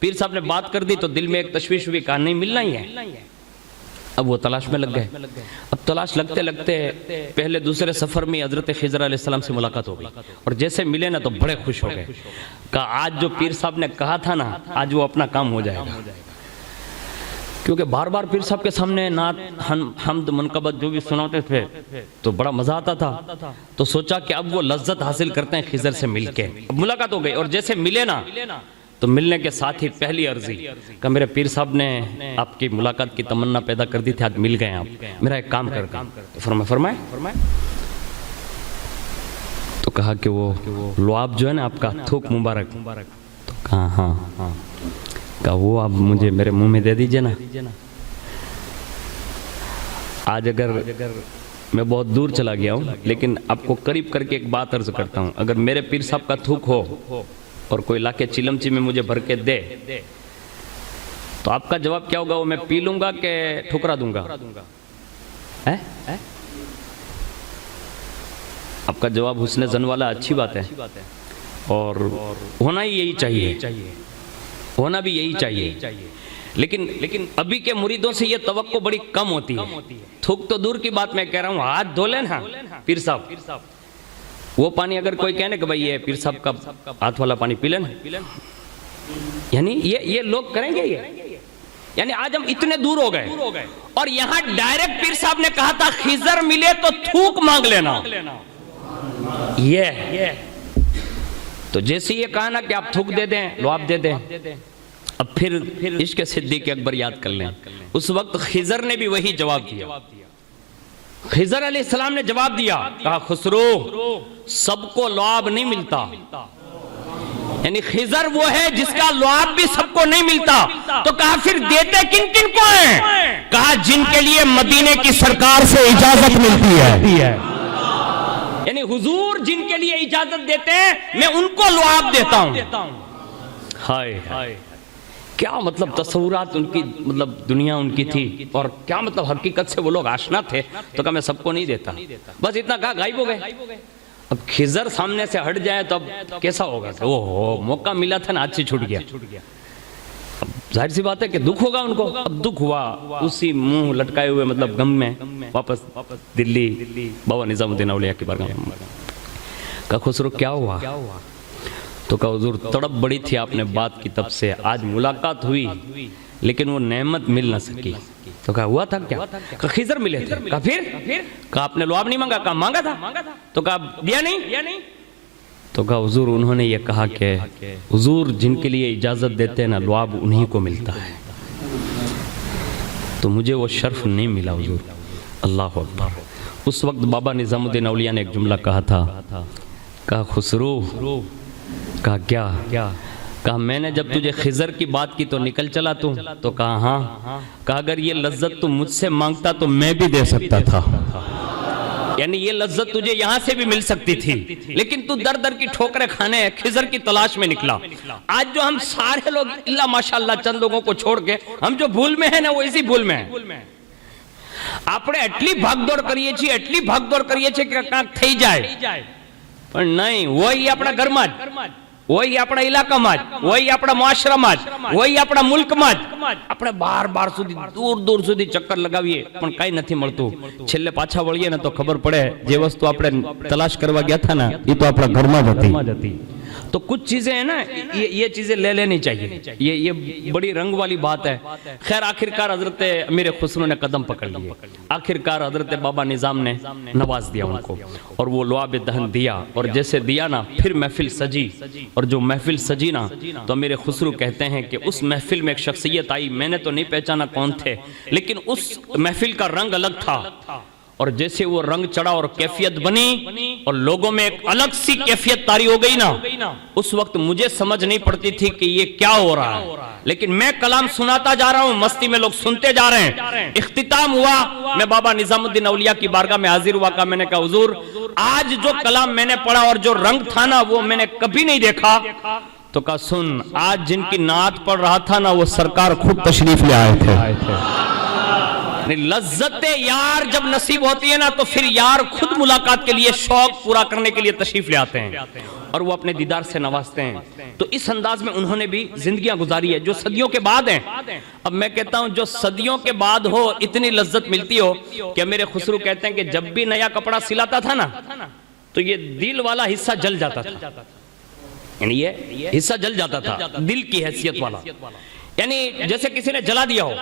پیر صاحب نے بات کر دی تو دل میں ایک تشویش ہوئی، کہا نہیں ملنا ہی ہے. اب وہ تلاش میں لگ گئے. اب تلاش لگتے لگتے پہلے دوسرے سفر میں حضرت خضر علیہ السلام سے ملاقات ہو گئی اور جیسے ملے نا تو بڑے خوش ہو گئے. کہا آج جو پیر صاحب نے کہا تھا نا آج وہ اپنا کام ہو جائے گا. کیونکہ بار بار پیر صاحب کے سامنے نعت حمد منقبت جو بھی سناتے تھے تو بڑا مزہ آتا تھا. تو سوچا کہ اب وہ لذت حاصل کرتے ہیں خضر سے مل کے. اب ملاقات ہو گئی اور جیسے ملے نا تو ملنے کے ساتھ ہی پہلی عرضی کہ میرے پیر صاحب نے آپ کی ملاقات کی تمنا پیدا کر دی تھی، آج مل گئے آپ، میرا ایک کام کر دیں. فرمائے تو کہا کہ وہ لعاب جو ہے نا آپ کا تھوک مبارک، تو کہا ہاں. کہا وہ آپ مجھے میرے منہ میں دے دیجئے نا. آج اگر میں بہت دور چلا گیا ہوں لیکن آپ کو قریب کر کے ایک بات عرض کرتا ہوں، اگر میرے پیر صاحب کا تھوک ہو اور کوئی لا کے چلمچی میں مجھے بھر کے دے تو آپ کا جواب کیا ہوگا؟ وہ میں پی لوں گا کہ ٹھکرا دوں گا؟ آپ کا جواب حسن زن والا اچھی بات ہے، اور ہونا ہی یہی چاہیے، ہونا بھی یہی چاہیے، لیکن ابھی کے مریدوں سے یہ توقع بڑی کم ہوتی ہے۔ تھوک تو دور کی بات میں کہہ رہا ہوں، ہاتھ دھو لینا پیر صاحب، وہ پانی اگر کوئی کہنے کہ بھائی یہ پیر صاحب کا ہاتھ والا پانی پی لینا، یعنی یہ لوگ کریں گے یہ؟ یعنی آج ہم اتنے دور ہو گئے اور یہاں ڈائریکٹ پیر صاحب نے کہا تھا خضر ملے تو تھوک مانگ لینا، یہ تو جیسے یہ کہا نا کہ آپ تھوک دے دیں، لعاب دے دیں، اب پھر عشق صدیق اکبر یاد کر لیں، اس وقت خضر نے بھی وہی جواب دیا، خضر علیہ السلام نے جواب دیا، کہا خسرو سب کو لعاب نہیں ملتا، یعنی خضر وہ ہے جس کا لعاب بھی سب کو نہیں ملتا، تو کہا پھر دیتے کن کن کو ہیں؟ کہا جن کے لیے مدینے کی سرکار سے اجازت ملتی ہے، یعنی حضور جن کے لیے اجازت دیتے ہیں میں ان کو لعاب دیتا ہوں۔ ہائے کیا مطلب تصورات ان کی، مطلب دنیا ان کی تھی، اور کیا مطلب حقیقت سے وہ لوگ آشنا تھے، تو کہا میں سب کو نہیں دیتا، بس اتنا کہا غائب ہو گئے۔ اب خضر سامنے سے ہٹ جائے تو اب کیسا ہوگا؟ اوہ موقع ملا تھا نا، آج سے چھوٹ گیا، اب ظاہر سی بات ہے کہ دکھ ہوگا ان کو۔ اب دکھ ہوا، اسی منہ لٹکائے ہوئے مطلب غم میں واپس دلی بابا نظام الدین اولیاء کی بارگاہ میں۔ کہا خسرو کیا ہوا؟ تو کہا حضور تڑپ بڑی تھی آپ نے بات کی، تب سے آج ملاقات ہوئی لیکن وہ نعمت مل نہ سکی۔ تو کہا ہوا تھا کیا؟ کہا خضر ملے تھے۔ کہا پھر؟ کہا آپ نے لعاب نہیں مانگا؟ کہا مانگا تھا۔ تو کہا دیا نہیں؟ تو کہا حضور انہوں نے یہ کہا کہ حضور جن کے لیے اجازت دیتے ہیں نا لعاب انہی کو ملتا ہے، تو مجھے وہ شرف نہیں ملا حضور۔ اللہ اکبر۔ اس وقت بابا نظام الدین اولیاء نے ایک جملہ کہا تھا، کہا خسرو، کہا کیا؟ کہا میں نے جب تجھے خضر کی بات کی تو نکل چلا تو کہا ہاں، کہا اگر یہ لذت تو مجھ سے مانگتا تو میں بھی دے سکتا تھا، یعنی یہ لذت تجھے یہاں سے بھی مل سکتی تھی، لیکن تو در در کی ٹھوکریں کھانے خضر کی تلاش میں نکلا۔ آج جو ہم سارے لوگ اللہ ماشاءاللہ چند لوگوں کو چھوڑ کے ہم جو بھول میں ہیں نا وہ اسی بھول میں ہیں۔ આપણે એટલી ભાગદોડ કરીએ છીએ કે કાંક થઈ જાય, પણ નહીં, હોય આપણા ઘરમાં જ, હોય આપણા ઇલાકામાં જ, હોય આપણા મુઆશરામાં જ, હોય આપણા મુલ્કમાં જ, આપણે બાર સુધી દૂર સુધી ચક્કર લગાવીએ પણ કાંઈ નથી મળતું, છેલ્લે પાછા વળીએ ને તો ખબર પડે જે વસ્તુ આપણે તલાશ કરવા ગયા હતા ને એ તો આપણા ઘરમાં જ હતી। تو کچھ چیزیں ہیں نا یہ چیزیں لے لینی چاہیے، یہ بڑی رنگ والی بات ہے۔ خیر آخرکار حضرت امیر خسرو نے قدم پکڑ لیے، آخرکار حضرت بابا نظام نے نواز دیا ان کو، اور وہ لعاب دہن دیا، اور جیسے دیا نا پھر محفل سجی، اور جو محفل سجی نا تو امیر خسرو کہتے ہیں کہ اس محفل میں ایک شخصیت آئی، میں نے تو نہیں پہچانا کون تھے، لیکن اس محفل کا رنگ الگ تھا، اور جیسے وہ رنگ چڑھا اور کیفیت بنی اور لوگوں میں ایک الگ سی کیفیت طاری ہو گئی نا، اس وقت مجھے سمجھ نہیں پڑتی تھی کہ یہ کیا ہو رہا ہے، لیکن میں کلام سناتا جا رہا ہوں، مستی میں لوگ سنتے جا رہے ہیں۔ اختتام ہوا، میں بابا نظام الدین اولیاء کی بارگاہ میں حاضر ہوا، کہ میں نے کہا حضور آج جو کلام میں نے پڑھا اور جو رنگ تھا نا وہ میں نے کبھی نہیں دیکھا۔ تو کہا سن، آج جن کی نعت پڑھ رہا تھا نا وہ سرکار خود تشریف لے آئے تھے۔ لذت یار جب نصیب ہوتی ہے نا تو پھر یار خود ملاقات کے لیے، شوق پورا کرنے کے لیے تشریف لے آتے ہیں اور وہ اپنے دیدار سے نوازتے ہیں۔ تو اس انداز میں انہوں نے بھی زندگیاں گزاری ہے جو صدیوں کے بعد ہیں۔ اب میں کہتا ہوں جو صدیوں کے بعد ہو اتنی لذت ملتی ہو کہ میرے خسرو کہتے ہیں کہ جب بھی نیا کپڑا سلاتا تھا نا تو یہ دل والا حصہ جل جاتا تھا، یعنی یہ حصہ جل جاتا تھا دل کی حیثیت والا، یعنی جیسے کسی نے جلا دیا ہو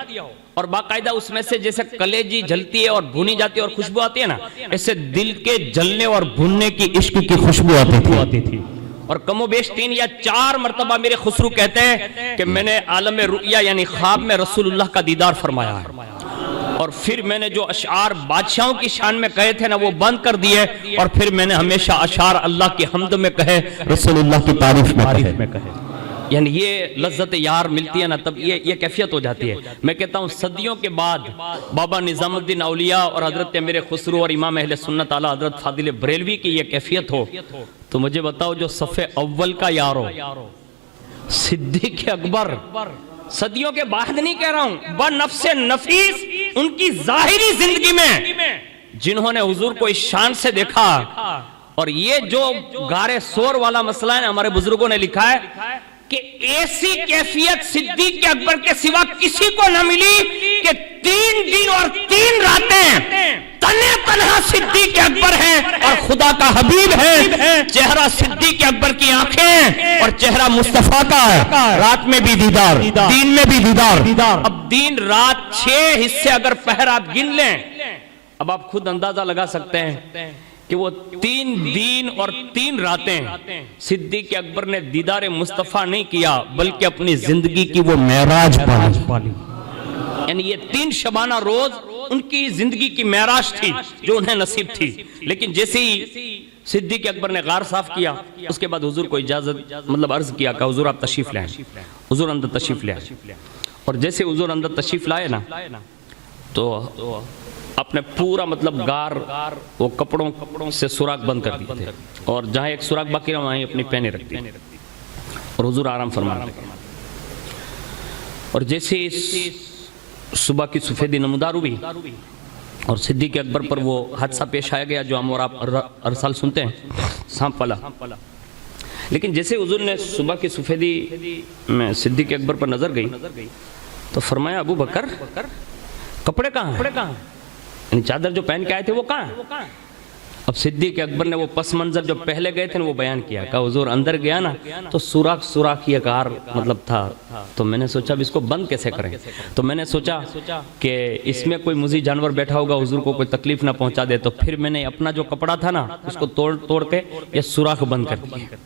اور باقاعدہ اس میں سے جیسے کلیجی جلتی ہے اور بھونی جاتی ہے اور خوشبو آتی ہے نا، ایسے دل کے جلنے اور بھوننے کی عشق کی خوشبو آتی تھی۔ اور کم و بیش 3 یا 4 مرتبہ میرے خسرو کہتے ہیں کہ میں نے عالم رؤیا یعنی خواب میں رسول اللہ کا دیدار فرمایا ہے، اور پھر میں نے جو اشعار بادشاہوں کی شان میں کہے تھے نا وہ بند کر دیے، اور پھر میں نے ہمیشہ اشعار اللہ کی حمد میں کہے، رسول اللہ کی تعریف میں کہے۔ یعنی یہ لذت یار ملتی ہے نا تب یہ کیفیت ہو جاتی ہے۔ میں کہتا ہوں صدیوں کے بعد بابا نظام الدین اولیاء اور حضرت امیر خسرو اور امام اہل سنت اعلیٰ حضرت فاضل بریلوی کی یہ کیفیت ہو تو مجھے بتاؤ جو صف اول کا یار ہو، صدیق اکبر، صدیوں کے بعد نہیں کہہ رہا ہوں، بنفس نفیس ان کی ظاہری زندگی میں جنہوں نے حضور کو اس شان سے دیکھا اور یہ جو غار سور والا مسئلہ ہے ہمارے بزرگوں نے لکھا ہے کہ ایسی کیفیت صدیق اکبر کے سوا کسی کو نہ ملی کہ 3 دن اور 3 راتیں تنہا صدیق اکبر ہیں اور خدا کا حبیب ہے. چہرہ صدیق اکبر کی آنکھیں اور چہرہ مصطفیٰ کا ہے. رات میں بھی دیدار, دن میں بھی دیدار. اب دن رات 6 حصے اگر پہر آپ گن لیں, اب آپ خود اندازہ لگا سکتے ہیں کہ وہ 3 دن اور 3 راتیں صدیق اکبر نے دیدار مصطفیٰ نہیں کیا بلکہ اپنی زندگی کی وہ معراج پالی. یعنی یہ 3 شبانہ روز ان کی زندگی کی معراج تھی جو انہیں نصیب تھی. لیکن جیسے ہی صدیق اکبر نے غار صاف کیا, اس کے بعد حضور کو اجازت عرض کیا کہ حضور آپ تشریف لائیں. حضور اندر تشریف لے آئے, اور جیسے حضور اندر تشریف لائے نا تو اپنے پورا غار وہ کپڑوں سے سوراخ بند کر دیے تھے, اور جہاں ایک سوراخ باقی رہا وہیں اپنی پہنے رکھ دی, اور حضور آرام فرما رہے. اور جیسے صبح کی سفیدی نمودار ہوئی اور صدیق اکبر پر وہ حادثہ پیش آیا گیا جو ہم اور آپ ہر سال سنتے ہیں, سانپ والا. لیکن جیسے حضور نے صبح کی سفیدی میں صدیق اکبر پر نظر گئی تو فرمایا ابو بکر کپڑے کہاں ہیں, یعنی چادر جو پہن کے آئے تھے وہ کہاں. اب صدیق اکبر نے وہ پس منظر جو پہلے گئے تھے وہ بیان کیا, کہا حضور اندر گیا نا تو سوراخ یہ غار تھا, تو میں نے سوچا اب اس کو بند کیسے کریں. تو میں نے سوچا کہ اس میں کوئی مزید جانور بیٹھا ہوگا, حضور کو کوئی تکلیف نہ پہنچا دے, تو پھر میں نے اپنا جو کپڑا تھا نا اس کو توڑ کے یہ سوراخ بند کر دیا,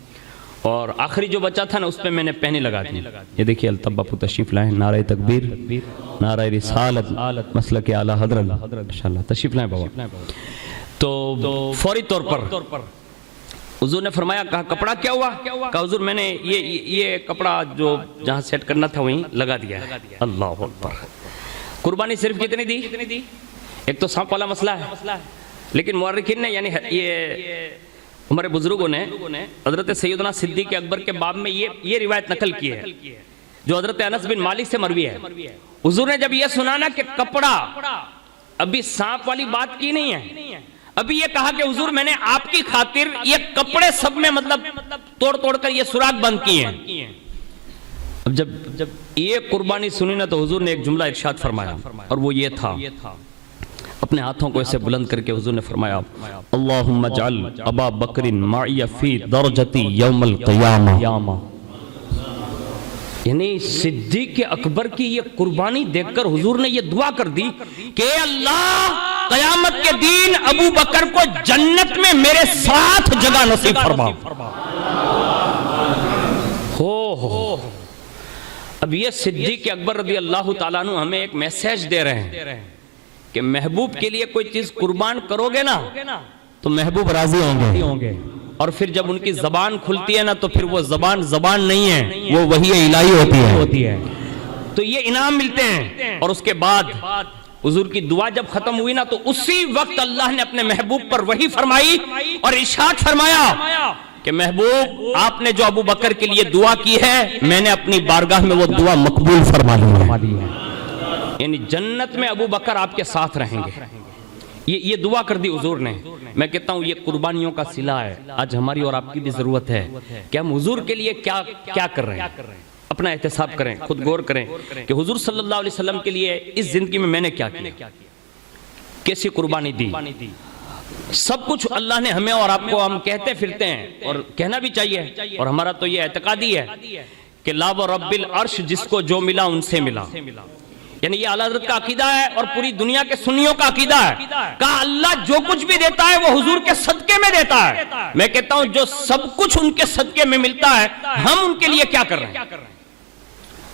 اور آخری جو بچا تھا نا اس پہ میں نے پہنے لگا دی. یہ دیکھیے الطب باپو تشریف لائیں, نعرہ تکبیر, نعرہ رسالت, مسلک اعلیٰ حضرت, انشاءاللہ تشریف لائیں بابا. تو فوری طور پر حضور نے فرمایا, کہا کپڑا کیا ہوا, کہا حضور میں نے یہ کپڑا جو جہاں سیٹ کرنا تھا وہیں لگا دیا ہے. اللہ اکبر. قربانی صرف کتنی دی, ایک تو سانپ والا مسئلہ ہے, لیکن مورخین نے یعنی یہ ہمارے بزرگوں نے حضرت سیدنا صدیق اکبر کے باب میں یہ روایت نقل کی ہے جو حضرت انس بن مالک سے مروی ہے. حضور نے جب یہ سنا نا کہ کپڑا, ابھی سانپ والی بات کی نہیں ہے, ابھی یہ کہا کہ حضور میں نے آپ کی خاطر یہ کپڑے سب میں توڑ کر یہ سوراخ بند کیے ہیں. اب جب یہ قربانی سنی نا تو حضور نے ایک جملہ ارشاد فرمایا, اور وہ یہ تھا, اپنے ہاتھوں کو ایسے بلند کر کے حضور نے فرمایا, اللہم اجعل ابا بکر معی فی درجتی یوم القیامہ. یعنی صدیق اکبر کی یہ قربانی دیکھ کر حضور نے یہ دعا کر دی کہ اللہ قیامت کے دن ابو بکر کو جنت میں میرے ساتھ جگہ نصیب فرما. اب یہ صدیق اکبر رضی اللہ تعالیٰ عنہ ہمیں ایک میسیج دے رہے ہیں کہ محبوب کے لیے کوئی چیز قربان کرو گے نا تو محبوب راضی ہوں گے, اور پھر جب ان کی زبان کھلتی ہے نا تو پھر وہ زبان نہیں ہے, وہ وحی الہی ہوتی ہے. تو یہ انعام ملتے ہیں. اور اس کے بعد حضور کی دعا جب ختم ہوئی نا تو اسی وقت اللہ نے اپنے محبوب پر وحی فرمائی اور ارشاد فرمایا کہ محبوب آپ نے جو ابو بکر کے لیے دعا کی ہے میں نے اپنی بارگاہ میں وہ دعا مقبول فرما لی ہے. یعنی جنت میں ابو بکر آپ کے ساتھ رہیں گے. یہ دعا کر دی حضور نے. میں کہتا ہوں یہ قربانیوں کا صلہ ہے. آج ہماری اور آپ کی بھی ضرورت ہے کہ ہم حضور کے لیے کیا کر رہے ہیں. اپنا احتساب کریں, خود غور کریں کہ حضور صلی اللہ علیہ وسلم کے لیے اس زندگی میں میں نے کیا کیا, کیسی قربانی دی. سب کچھ اللہ نے ہمیں اور آپ کو, ہم کہتے پھرتے ہیں اور کہنا بھی چاہیے, اور ہمارا تو یہ اعتقادی ہے کہ لا و رب العرش جس کو جو ملا ان سے ملا. یعنی یہ اعلیٰ حضرت کا عقیدہ ہے اور پوری دنیا کے سنیوں کا عقیدہ ہے. کہا اللہ جو کچھ بھی دیتا ہے وہ حضور کے صدقے میں دیتا ہے. میں کہتا ہوں جو سب کچھ ان کے صدقے میں ملتا ہے ہم ان کے لیے کیا کر رہے ہیں.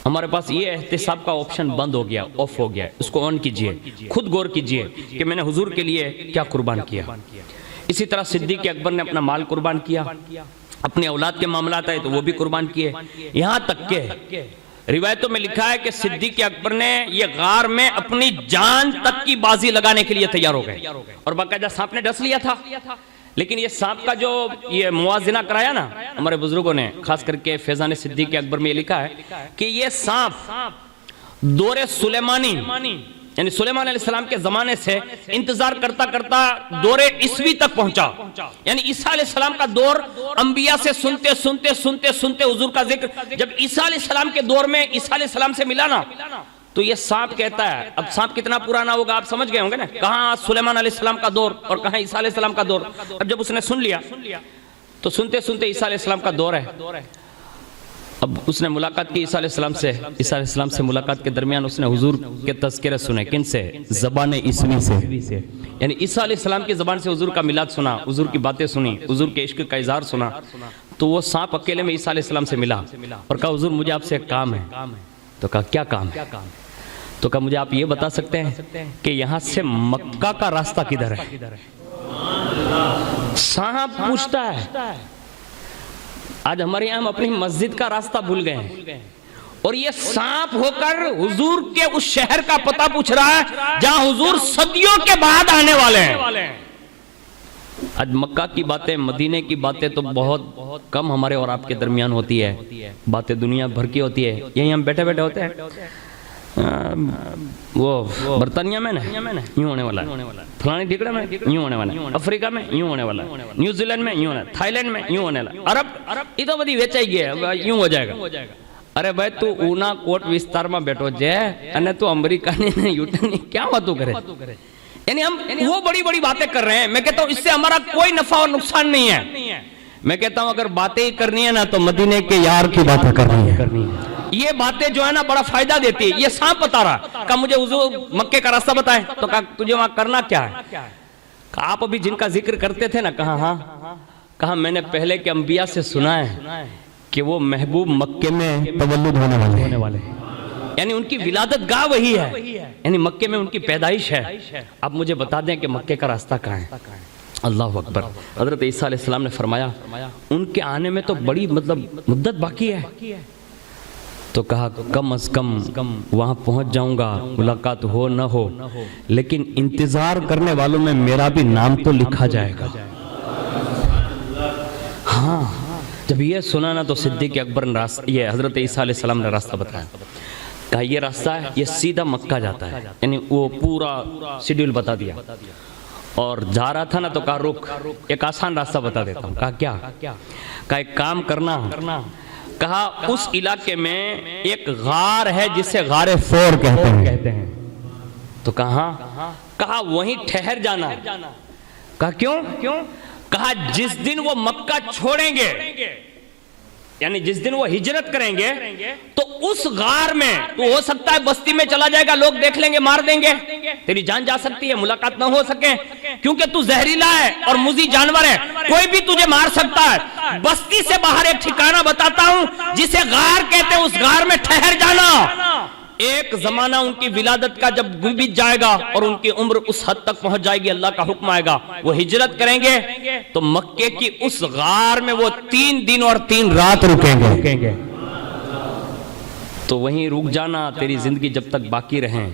ہمارے پاس یہ احتساب کا آپشن بند ہو گیا, آف ہو گیا. اس کو آن کیجئے, خود غور کیجئے کہ میں نے حضور کے لیے کیا قربان کیا. اسی طرح صدیق اکبر نے اپنا مال قربان کیا, اپنے اولاد کے معاملات آئے تو وہ بھی قربان کیے. یہاں تک کہ روایتوں میں لکھا ہے کہ صدیق اکبر نے یہ غار میں اپنی جان تک کی بازی لگانے کے لیے تیار ہو گئے, اور باقاعدہ سانپ نے ڈس لیا تھا. لیکن یہ سانپ کا جو یہ موازنہ کرایا نا ہمارے بزرگوں نے, خاص کر کے فیضان صدیق اکبر میں یہ لکھا ہے کہ یہ سانپ دور سلیمانی یعنی سلیمان علیہ السلام کے زمانے سے انتظار کرتا کرتا دور عیسوی تک پہنچا. یعنی عیسیٰ علیہ السلام کا دور انبیاء سے سنتے سنتے سنتے سنتے حضور کا ذکر جب عیسیٰ علیہ السلام کے دور میں عیسیٰ علیہ السلام سے ملا نا تو یہ سانپ کہتا ہے. اب سانپ کتنا پرانا ہوگا آپ سمجھ گئے ہوں گے نا, کہاں سلیمان علیہ السلام کا دور اور کہاں عیسیٰ علیہ السلام کا دور. اب جب اس نے سن لیا تو سنتے سنتے عیسیٰ علیہ السلام کا دور ہے. اب اس نے ملاقات کی عیسیٰ علیہ السلام سے. عیسیٰ علیہ السلام سے ملاقات کے درمیان اس نے حضور کے تذکرے سنے. کن سے؟ زبان عیسوی سے. یعنی عیسیٰ علیہ السلام کی زبان سے حضور کا میلاد سنا, حضور کی باتیں سنی, حضور کے عشق کا اظہار سنا. تو وہ سانپ اکیلے میں عیسیٰ علیہ السلام سے ملا اور کہا حضور مجھے آپ سے ایک کام ہے. تو کہا کیا کام ہے؟ تو کہا مجھے آپ یہ بتا سکتے ہیں کہ یہاں سے مکہ کا راستہ کدھر ہے؟ سانپ پوچھتا ہے. آج ہمارے یہاں ہم اپنی مسجد کا راستہ بھول گئے ہیں اور یہ سانپ ہو کر حضور کے اس شہر کا پتہ پوچھ رہا ہے جہاں حضور صدیوں کے بعد آنے والے ہیں. آج مکہ کی باتیں, مدینے کی باتیں تو بہت کم ہمارے اور آپ کے درمیان ہوتی ہے. باتیں دنیا بھر کی ہوتی ہے. یہیں ہم بیٹھے بیٹھے ہوتے ہیں وہ برطانیہ میں نا یوں ہونے والا ہے, فلانی ٹھیکڑے میں یوں ہونے والا ہے, افریقہ میں یوں ہونے والا ہے, نیوزی لینڈ میں یوں ہونا ہے, تھائی لینڈ میں یوں ہونے والا ہے, عرب یہ تو بدی ویچائی گیا یوں ہو جائے گا. ارے بھائی تو اونا کوٹ وستار میں بیٹھو جائے انے تو امریکہ نے یوٹن کیا باتوں کرے. یعنی ہم وہ بڑی بڑی باتیں کر رہے ہیں. میں کہتا ہوں اس سے ہمارا کوئی نفع اور نقصان نہیں ہے. میں کہتا ہوں اگر باتیں ہی کرنی ہے نا تو مدینے کے یار کی باتیں کرنی ہے. یہ باتیں جو ہے نا بڑا فائدہ دیتی ہے. یہ سانپ بتا رہا, کہا مجھے حضور مکے کا راستہ بتائیں. تو کہا تجھے وہاں کرنا کیا ہے؟ کہا آپ ابھی جن کا ذکر کرتے تھے نا. کہا ہاں. کہا میں نے پہلے کے انبیاء سے سنا ہے کہ وہ محبوب مکے میں تولد ہونے والے, یعنی ان کی ولادت گاہ وہی ہے, یعنی مکے میں ان کی پیدائش ہے. اب مجھے بتا دیں کہ مکے کا راستہ کہاں ہے. اللہ اکبر. حضرت عیسیٰ علیہ السلام نے فرمایا ان کے آنے میں تو بڑی مدت باقی ہے. تو کہا کم از کم وہاں پہنچ جاؤں گا, ملاقات ہو نہ ہو, لیکن انتظار کرنے والوں میں میرا بھی نام تو لکھا جائے گا. ہاں جب یہ سنا نا تو صدیق اکبر نے یہ حضرت عیسیٰ علیہ السلام نے راستہ بتایا. کہا یہ راستہ ہے, یہ سیدھا مکہ جاتا ہے. یعنی وہ پورا شیڈیول بتا دیا اور جا رہا تھا نا تو کہا رک ایک آسان راستہ بتا دیتا ہوں. کہا کیا؟ کہا ایک کام کرنا. کہا اس علاقے میں ایک غار ہے جسے غار فور کہتے ہیں. تو کہا وہیں ٹھہر جانا. کہا کیوں؟ کہا جس دن وہ مکہ چھوڑیں گے, یعنی جس دن وہ ہجرت کریں گے تو اس غار میں تو ہو سکتا ہے بستی میں چلا جائے گا, لوگ دیکھ لیں گے, مار دیں گے, تیری جان جا سکتی ہے, ملاقات نہ ہو سکے کیونکہ تو زہریلا ہے اور مزی جانور ہے, کوئی بھی تجھے مار سکتا ہے. بستی سے باہر ایک ٹھکانہ بتاتا ہوں جسے غار کہتے ہیں, اس غار میں ٹھہر جانا. ایک زمانہ ان کی ولادت کا جب بیت جائے گا اور ان کی عمر اس حد تک پہنچ جائے گی, اللہ کا حکم آئے گا, وہ ہجرت کریں گے تو مکے کی اس غار میں وہ 3 دن اور 3 رات رکیں گے. تو وہیں رک جانا, تیری زندگی جب تک باقی رہیں.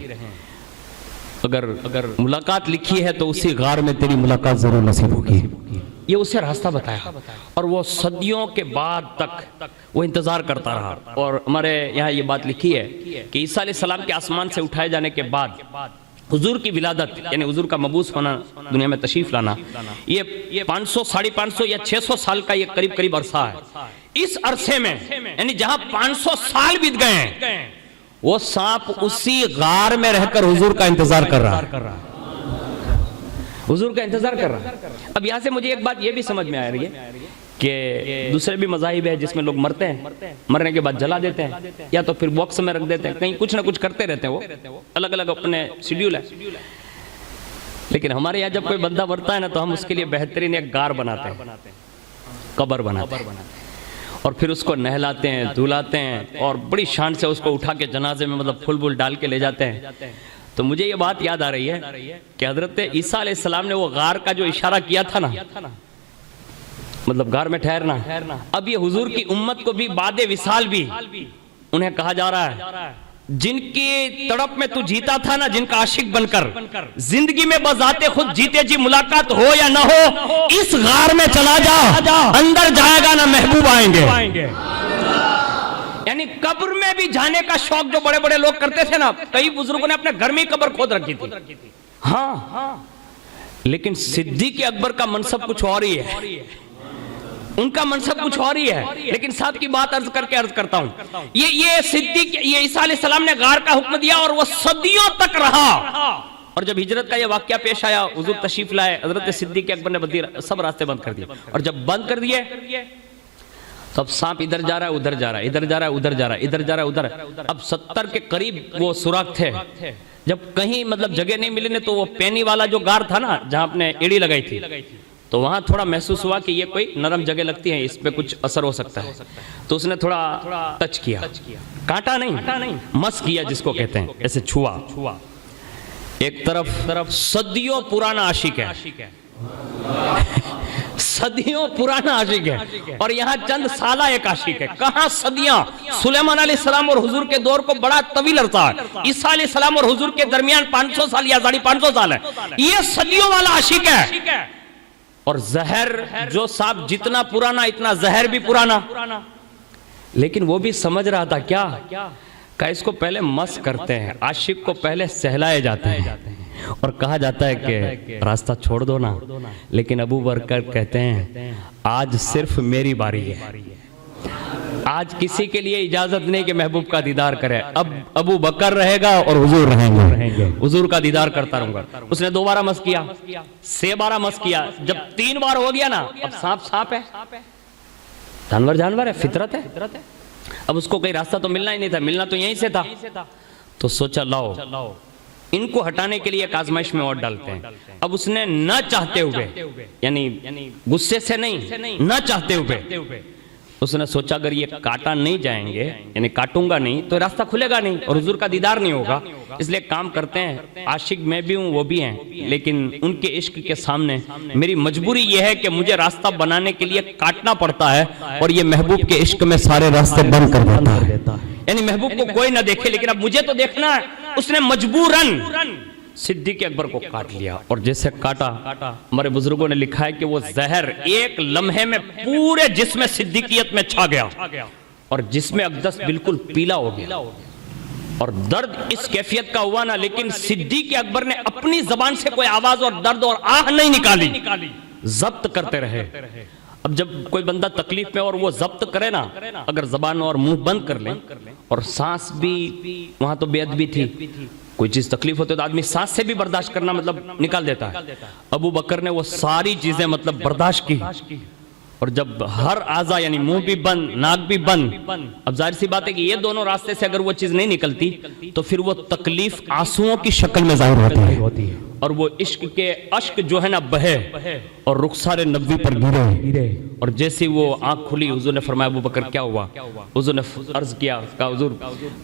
اگر ملاقات لکھی ہے تو اسی غار میں تیری ملاقات ضرور نصیب ہوگی. یہ اسے راستہ بتایا اور وہ صدیوں کے بعد تک وہ انتظار کرتا رہا. اور ہمارے یہاں یہ بات لکھی ہے کہ عیسیٰ علیہ السلام کے آسمان سے اٹھائے جانے کے بعد حضور کی ولادت یعنی حضور کا مبعوث ہونا, دنیا میں تشریف لانا, یہ 500 550 یا 600 سال کا یہ قریب عرصہ ہے. اس عرصے میں یعنی جہاں 500 سال بیت گئے ہیں وہ سانپ اسی غار میں رہ کر حضور کا انتظار کر رہا ہے. حضور کا انتظار کر رہا ہے. اب یہاں سے مجھے ایک بات یہ بھی سمجھ میں آ رہی ہے کہ دوسرے بھی مذاہب ہے جس میں لوگ مرتے ہیں, مرنے کے بعد جلا دیتے ہیں یا تو پھر باکس میں رکھ دیتے ہیں, کہیں کچھ نہ کچھ کرتے رہتے ہیں, وہ الگ الگ اپنے شیڈیول ہے. لیکن ہمارے یہاں جب کوئی بندہ مرتا ہے نا تو ہم اس کے لیے بہترین ایک غار بناتے ہیں, قبر بناتے ہیں, اور پھر اس کو نہلاتے ہیں, دھلاتے ہیں اور بڑی شان سے اس کو اٹھا کے جنازے میں پھول بول ڈال کے لے جاتے ہیں. تو مجھے یہ بات یاد آ رہی ہے کہ حضرت عیسیٰ علیہ السلام نے وہ غار کا جو اشارہ کیا تھا نا, غار میں ٹھہرنا, اب یہ حضور کی امت کو بھی بعد وصال بھی انہیں کہا جا رہا ہے جن کی تڑپ میں تو جیتا تھا نا, جن کا عاشق بن کر زندگی میں بذات خود جیتے جی ملاقات ہو یا نہ ہو, اس غار میں چلا جا, اندر جائے گا نا محبوب آئیں گے. یعنی قبر میں بھی جانے کا شوق جو بڑے بڑے لوگ کرتے تھے نا، کئی بزرگوں نے اپنے گھر میں قبر کھود رکھی تھی. ہاں لیکن صدیق اکبر کا منصب کچھ اور ہی ہے، ان کا منصب کچھ اور ہی ہے. لیکن ساتھ کی بات عرض کرتا ہوں، یہ صدیق، یہ عیسیٰ علیہ السلام نے غار کا حکم دیا اور وہ صدیوں تک رہا. اور جب ہجرت کا یہ واقعہ پیش آیا، حضور تشریف لائے، حضرت صدیق اکبر نے سب راستے بند کر دیے. اور جب بند کر دیے تو اب سانپ ادھر جا رہا ہے ادھر جا رہا ہے، ادھر جا رہا ہے ادھر جا رہا ہے، ادھر جا رہا ہے ادھر. اب 70 کے قریب وہ سوراخ تھے. جب کہیں مطلب جگہ نہیں ملی تو وہ پینی والا جو غار تھا نا جہاں اپنے ایڑی لگائی تھی، تو وہاں تھوڑا محسوس ہوا کہ یہ کوئی نرم جگہ لگتی ہے، اس پہ کچھ اثر ہو سکتا ہے. تو اس نے تھوڑا ٹچ کیا، کاٹا نہیں، مس کیا جس کو کہتے ہیں، ایسے چھوا. ایک طرف صدیوں پرانا عاشق ہے، صدیوں پرانا عاشق ہے، اور یہاں چند سالہ ایک عاشق ہے. کہاں صدیاں، سلیمان علیہ السلام اور حضور کے دور کو بڑا طویل عرصہ ہے، عیسیٰ علیہ السلام اور حضور کے درمیان 500 سال یا 550 سال ہے. یہ صدیوں والا عاشق ہے. اور زہر جو سانپ جتنا پرانا اتنا زہر بھی پرانا. لیکن وہ بھی سمجھ رہا تھا کیا کہ اس کو پہلے مس کرتے ہیں، عاشق کو پہلے سہلائے جاتے ہیں اور کہا جاتا ہے کہ راستہ چھوڑ دو نا. لیکن ابو بکر کہتے ہیں آج صرف میری باری ہے، آج کسی کے لیے اجازت نہیں کہ محبوب کا دیدار کرے. اب ابو بکر رہے گا اور حضور رہیں گے، حضور کا دیدار کرتا رہوں گا. اس نے 2 بار مس کیا، 6 بار مس کیا. جب 3 بار ہو گیا نا، اب سانپ ہے، جانور ہے، فطرت ہے. اب اس کو کوئی راستہ تو ملنا ہی نہیں تھا، ملنا تو یہیں سے تھا. تو سوچا لاؤ ان کو ہٹانے کے لیے ایک آزمائش میں اور ڈالتے ہیں. اب اس نے نہ چاہتے ہوئے، یعنی غصے سے نہیں، نہ چاہتے ہوئے اس نے سوچا اگر یہ کاٹا نہیں جائیں گے، یعنی کاٹوں گا نہیں تو راستہ کھلے گا نہیں اور حضور کا دیدار نہیں ہوگا. اس لیے کام کرتے ہیں، عاشق میں بھی ہوں وہ بھی ہیں، لیکن ان کے عشق کے سامنے میری مجبوری یہ ہے کہ مجھے راستہ بنانے کے لیے کاٹنا پڑتا ہے، اور یہ محبوب کے عشق میں سارے راستے بند کر دیتا ہے. یعنی محبوب کو کوئی نہ دیکھے لیکن اب مجھے تو دیکھنا ہے. اس نے مجبوراً صدیق اکبر کو کاٹ لیا. اور جیسے کاٹا، ہمارے بزرگوں نے لکھا ہے کہ وہ زہر ایک لمحے میں پورے جسم صدیقیت میں چھا گیا اور جسم اقدس بالکل پیلا ہو گیا. اور درد اس کیفیت کا ہوا نا، لیکن صدیق اکبر نے اپنی زبان سے کوئی آواز اور درد اور آہ نہیں نکالی، ضبط کرتے رہے. اب جب کوئی بندہ تکلیف میں اور وہ ضبط کرے نا، اگر زبان اور منہ بند کر لیں، اور سانس بھی وہاں تو بے ادبی تھی، کوئی چیز تکلیف ہوتی تو آدمی سانس سے بھی برداشت کرنا مطلب نکال دیتا ہے. ابو بکر نے وہ ساری چیزیں مطلب برداشت کی. اور جب ہر اعضا یعنی منہ بھی بند، ناک بھی بند، اب ظاہر سی بات ہے کہ یہ دونوں راستے سے اگر وہ چیز نہیں نکلتی تو پھر وہ تکلیف آنسوؤں کی شکل میں ظاہر ہوتی ہے. اور وہ عشق کے اشک جو ہے نا بہے اور رخسار نبوی پر گرے. اور جیسی وہ آنکھ کھلی، حضور نے فرمایا ابو بکر کیا ہوا؟ حضور نے عرض کیا، کہا حضور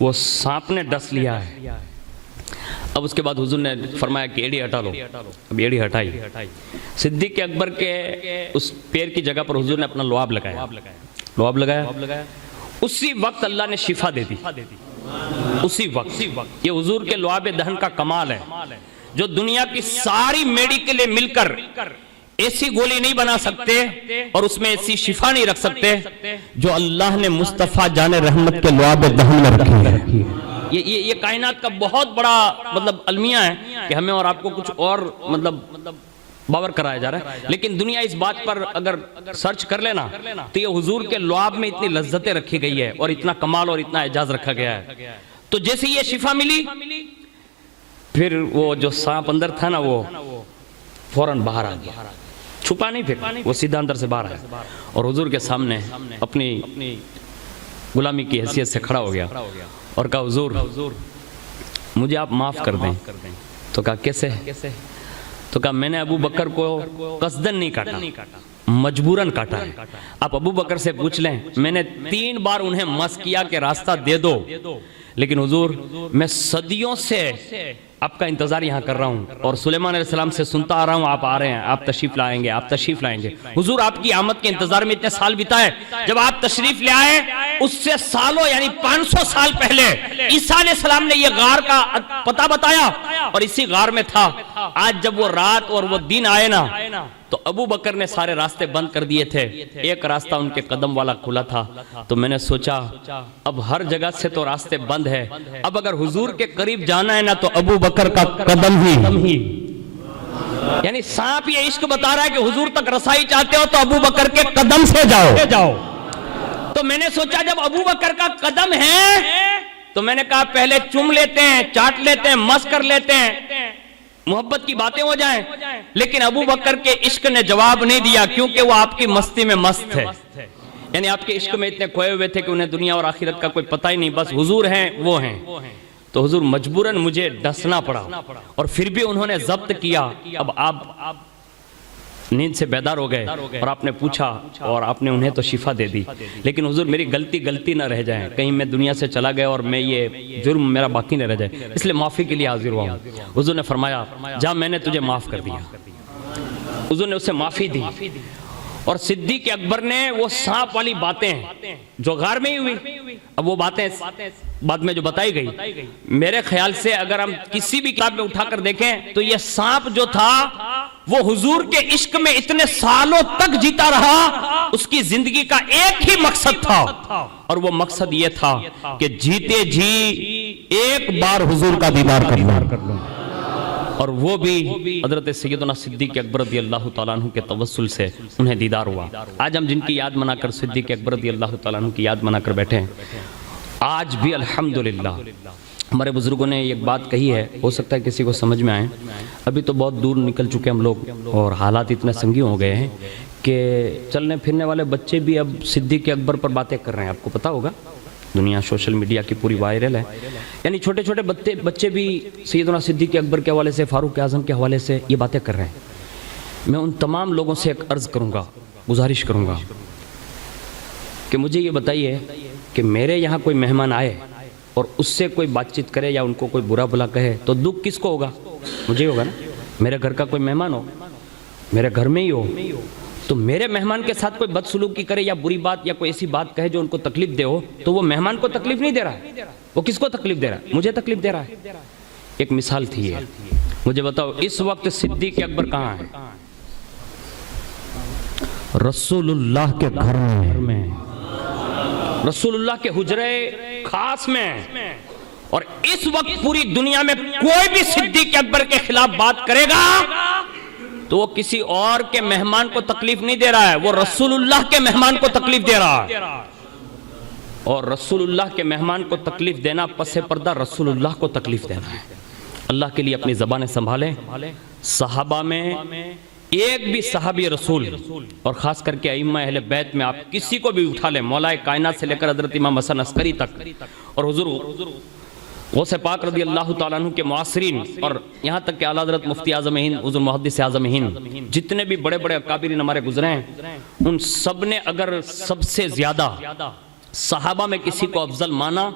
وہ سانپ نے ڈس لیا ہے. اب اس کے بعد حضور نے فرمایا کہ ایڑی ہٹا لو. اب ایڑی ہٹائی. صدیق اکبر کے اس پیر کی جگہ پر حضور نے اپنا لعاب لگایا. اسی وقت اللہ نے شفا دے دی. اسی وقت. یہ حضور کے لعاب دہن کا کمال ہے جو دنیا کی ساری میڈیکلیں مل کر ایسی گولی نہیں بنا سکتے اور اس میں ایسی شفا نہیں رکھ سکتے جو اللہ نے مصطفیٰ جان رحمت کے لعاب دہن میں رکھی ہے. یہ کائنات کا بہت بڑا مطلب المیہ ہے کہ ہمیں اور آپ کو کچھ اور مطلب باور کرایا جا رہا ہے، لیکن دنیا اس بات پر اگر سرچ کر لینا تو یہ حضور کے لعاب میں اتنی لذتیں رکھی گئی ہے اور اتنا کمال اور اتنا اعجاز رکھا گیا ہے. تو جیسے یہ شفا ملی، پھر وہ جو سانپ اندر تھا نا وہ فوراً باہر آ گیا. چھپا نہیں، پھر وہ سیدھا اندر سے باہر آیا اور حضور کے سامنے اپنی غلامی کی حیثیت سے کھڑا ہو گیا اور کہا حضور مجھے آپ معاف کر دیں. تو کہا کیسے؟ تو کہا میں نے ابو بکر کو قصدن نہیں کاٹا، مجبوراً کاٹا ہے. آپ ابو بکر سے پوچھ لیں، میں نے 3 بار انہیں مس کیا کہ راستہ دے دو، لیکن حضور میں صدیوں سے آپ کا انتظار یہاں کر رہا ہوں اور سلیمان علیہ السلام سے سنتا آ رہا ہوں آپ آ رہے ہیں، آپ تشریف لائیں گے، آپ تشریف لائیں گے. حضور آپ کی آمد کے انتظار میں اتنے سال بتائے، جب آپ تشریف لے آئے اس سے سالوں یعنی 500 سال پہلے عیسیٰ علیہ السلام نے یہ غار کا پتہ بتایا اور اسی غار میں تھا. آج جب وہ رات اور وہ دن آئے نا تو ابو بکر نے سارے راستے بند کر دیے تھے، ایک راستہ ان کے قدم والا کھلا تھا۔ تو میں نے سوچا اب ہر جگہ سے تو راستے بند ہے، اب اگر حضور کے قریب جانا ہے نا تو ابو بکر کا قدم ہی، یعنی سانپ یہ عشق بتا رہا ہے کہ حضور تک رسائی چاہتے ہو تو ابو بکر کے قدم سے جاؤ۔ تو میں نے سوچا جب ابو بکر کا قدم ہے تو میں نے کہا پہلے چوم لیتے ہیں، چاٹ لیتے ہیں، مس کر لیتے ہیں، محبت کی باتیں ہو جائیں۔ لیکن ابو بکر کے عشق نے جواب نہیں دیا، کیونکہ وہ آپ کی مستی میں مست ہے، یعنی آپ کے عشق میں اتنے کھوئے ہوئے تھے کہ انہیں دنیا اور آخرت کا کوئی پتہ ہی نہیں، بس حضور ہیں وہ ہیں۔ تو حضور مجبوراً مجھے ڈسنا پڑا، اور پھر بھی انہوں نے ضبط کیا۔ اب آپ نیند سے بیدار ہو گئے اور آپ نے پوچھا اور آپ نے انہیں تو شفا دے دی، لیکن حضور میری غلطی نہ رہ جائے، کہیں میں دنیا سے چلا گیا اور میں یہ جرم میرا باقی نہ رہ جائے، اس لیے معافی کے لیے حاضر ہوا ہوں۔ حضور نے فرمایا جا میں نے تجھے معاف کر دیا۔ حضور نے اسے معافی دی، اور صدیق اکبر نے وہ سانپ والی باتیں جو غار میں ہی ہوئی، اب وہ باتیں بعد میں جو بتائی گئی، میرے خیال سے اگر ہم کسی بھی کتاب میں اٹھا کر دیکھیں تو یہ سانپ جو تھا وہ حضور کے عشق میں اتنے سالوں تک جیتا رہا، اس کی زندگی کا ایک ہی مقصد تھا، اور وہ مقصد یہ تھا کہ جیتے جی ایک بار حضور کا دیدار کر لوں، اور وہ بھی حضرت سیدنا صدیق اکبر رضی اللہ تعالیٰ عنہ کے توسل سے انہیں دیدار ہوا۔ آج ہم جن کی یاد منا کر صدیق اکبر رضی اللہ تعالیٰ عنہ کی یاد منا کر بیٹھے ہیں، آج بھی الحمدللہ ہمارے بزرگوں نے ایک بات کہی ہے، ہو سکتا ہے کسی کو سمجھ میں آئے، ابھی تو بہت دور نکل چکے ہم لوگ اور حالات اتنے سنگین ہو گئے ہیں کہ چلنے پھرنے والے بچے بھی اب صدیق اکبر پر باتیں کر رہے ہیں۔ آپ کو پتا ہوگا دنیا سوشل میڈیا کی پوری وائرل ہے، یعنی چھوٹے چھوٹے بچے بھی سیدنا صدیق اکبر کے حوالے سے، فاروق اعظم کے حوالے سے یہ باتیں کر رہے ہیں۔ میں ان تمام لوگوں سے ایک عرض کروں گا، گزارش کروں گا کہ مجھے یہ بتائیے کہ میرے یہاں کوئی مہمان آئے اور اس سے کوئی بات چیت کرے یا ان کو کوئی برا بھلا کہے تو دکھ کس کو ہوگا؟ مجھے ہوگا نا۔ میرے گھر کا کوئی مہمان ہو، میرے گھر میں ہی ہو، تو میرے مہمان کے ساتھ کوئی بدسلوکی کرے یا بری بات یا کوئی ایسی بات کہے جو ان کو تکلیف دے ہو، تو وہ مہمان کو تکلیف نہیں دے رہا ہے، وہ کس کو تکلیف دے رہا ہے؟ مجھے تکلیف دے رہا ہے۔ ایک مثال تھی یہ، مجھے بتاؤ اس وقت صدیق اکبر کہاں ہے؟ رسول اللہ کے گھر میں، رسول اللہ کے حجرے خاص میں، اور اس وقت پوری دنیا میں کوئی بھی صدیق اکبر کے خلاف بات کرے گا تو وہ کسی اور کے مہمان کو تکلیف نہیں دے رہا ہے، وہ رسول اللہ کے مہمان کو تکلیف دے رہا ہے، اور رسول اللہ کے مہمان کو تکلیف دینا پس پردہ رسول اللہ کو تکلیف دینا ہے۔ اللہ کے لیے اپنی زبانیں سنبھالیں۔ صحابہ میں ایک بھی صحابی رسول اور خاص کر کے ائمہ اہل بیت میں آپ کسی کو بھی اٹھا لیں، مولا کائنات سے لے کر حضرت امام حسن عسکری تک اور حضور غوث پاک رضی اللہ تعالیٰ عنہ کے معاصرین، اور یہاں تک کہ اعلیٰ حضرت مفتی اعظم ہند، حضور محدث اعظم ہند، جتنے بھی بڑے بڑے اکابرین ہمارے گزرے ہیں، ان سب نے اگر سب سے زیادہ صحابہ میں کسی کو افضل مانا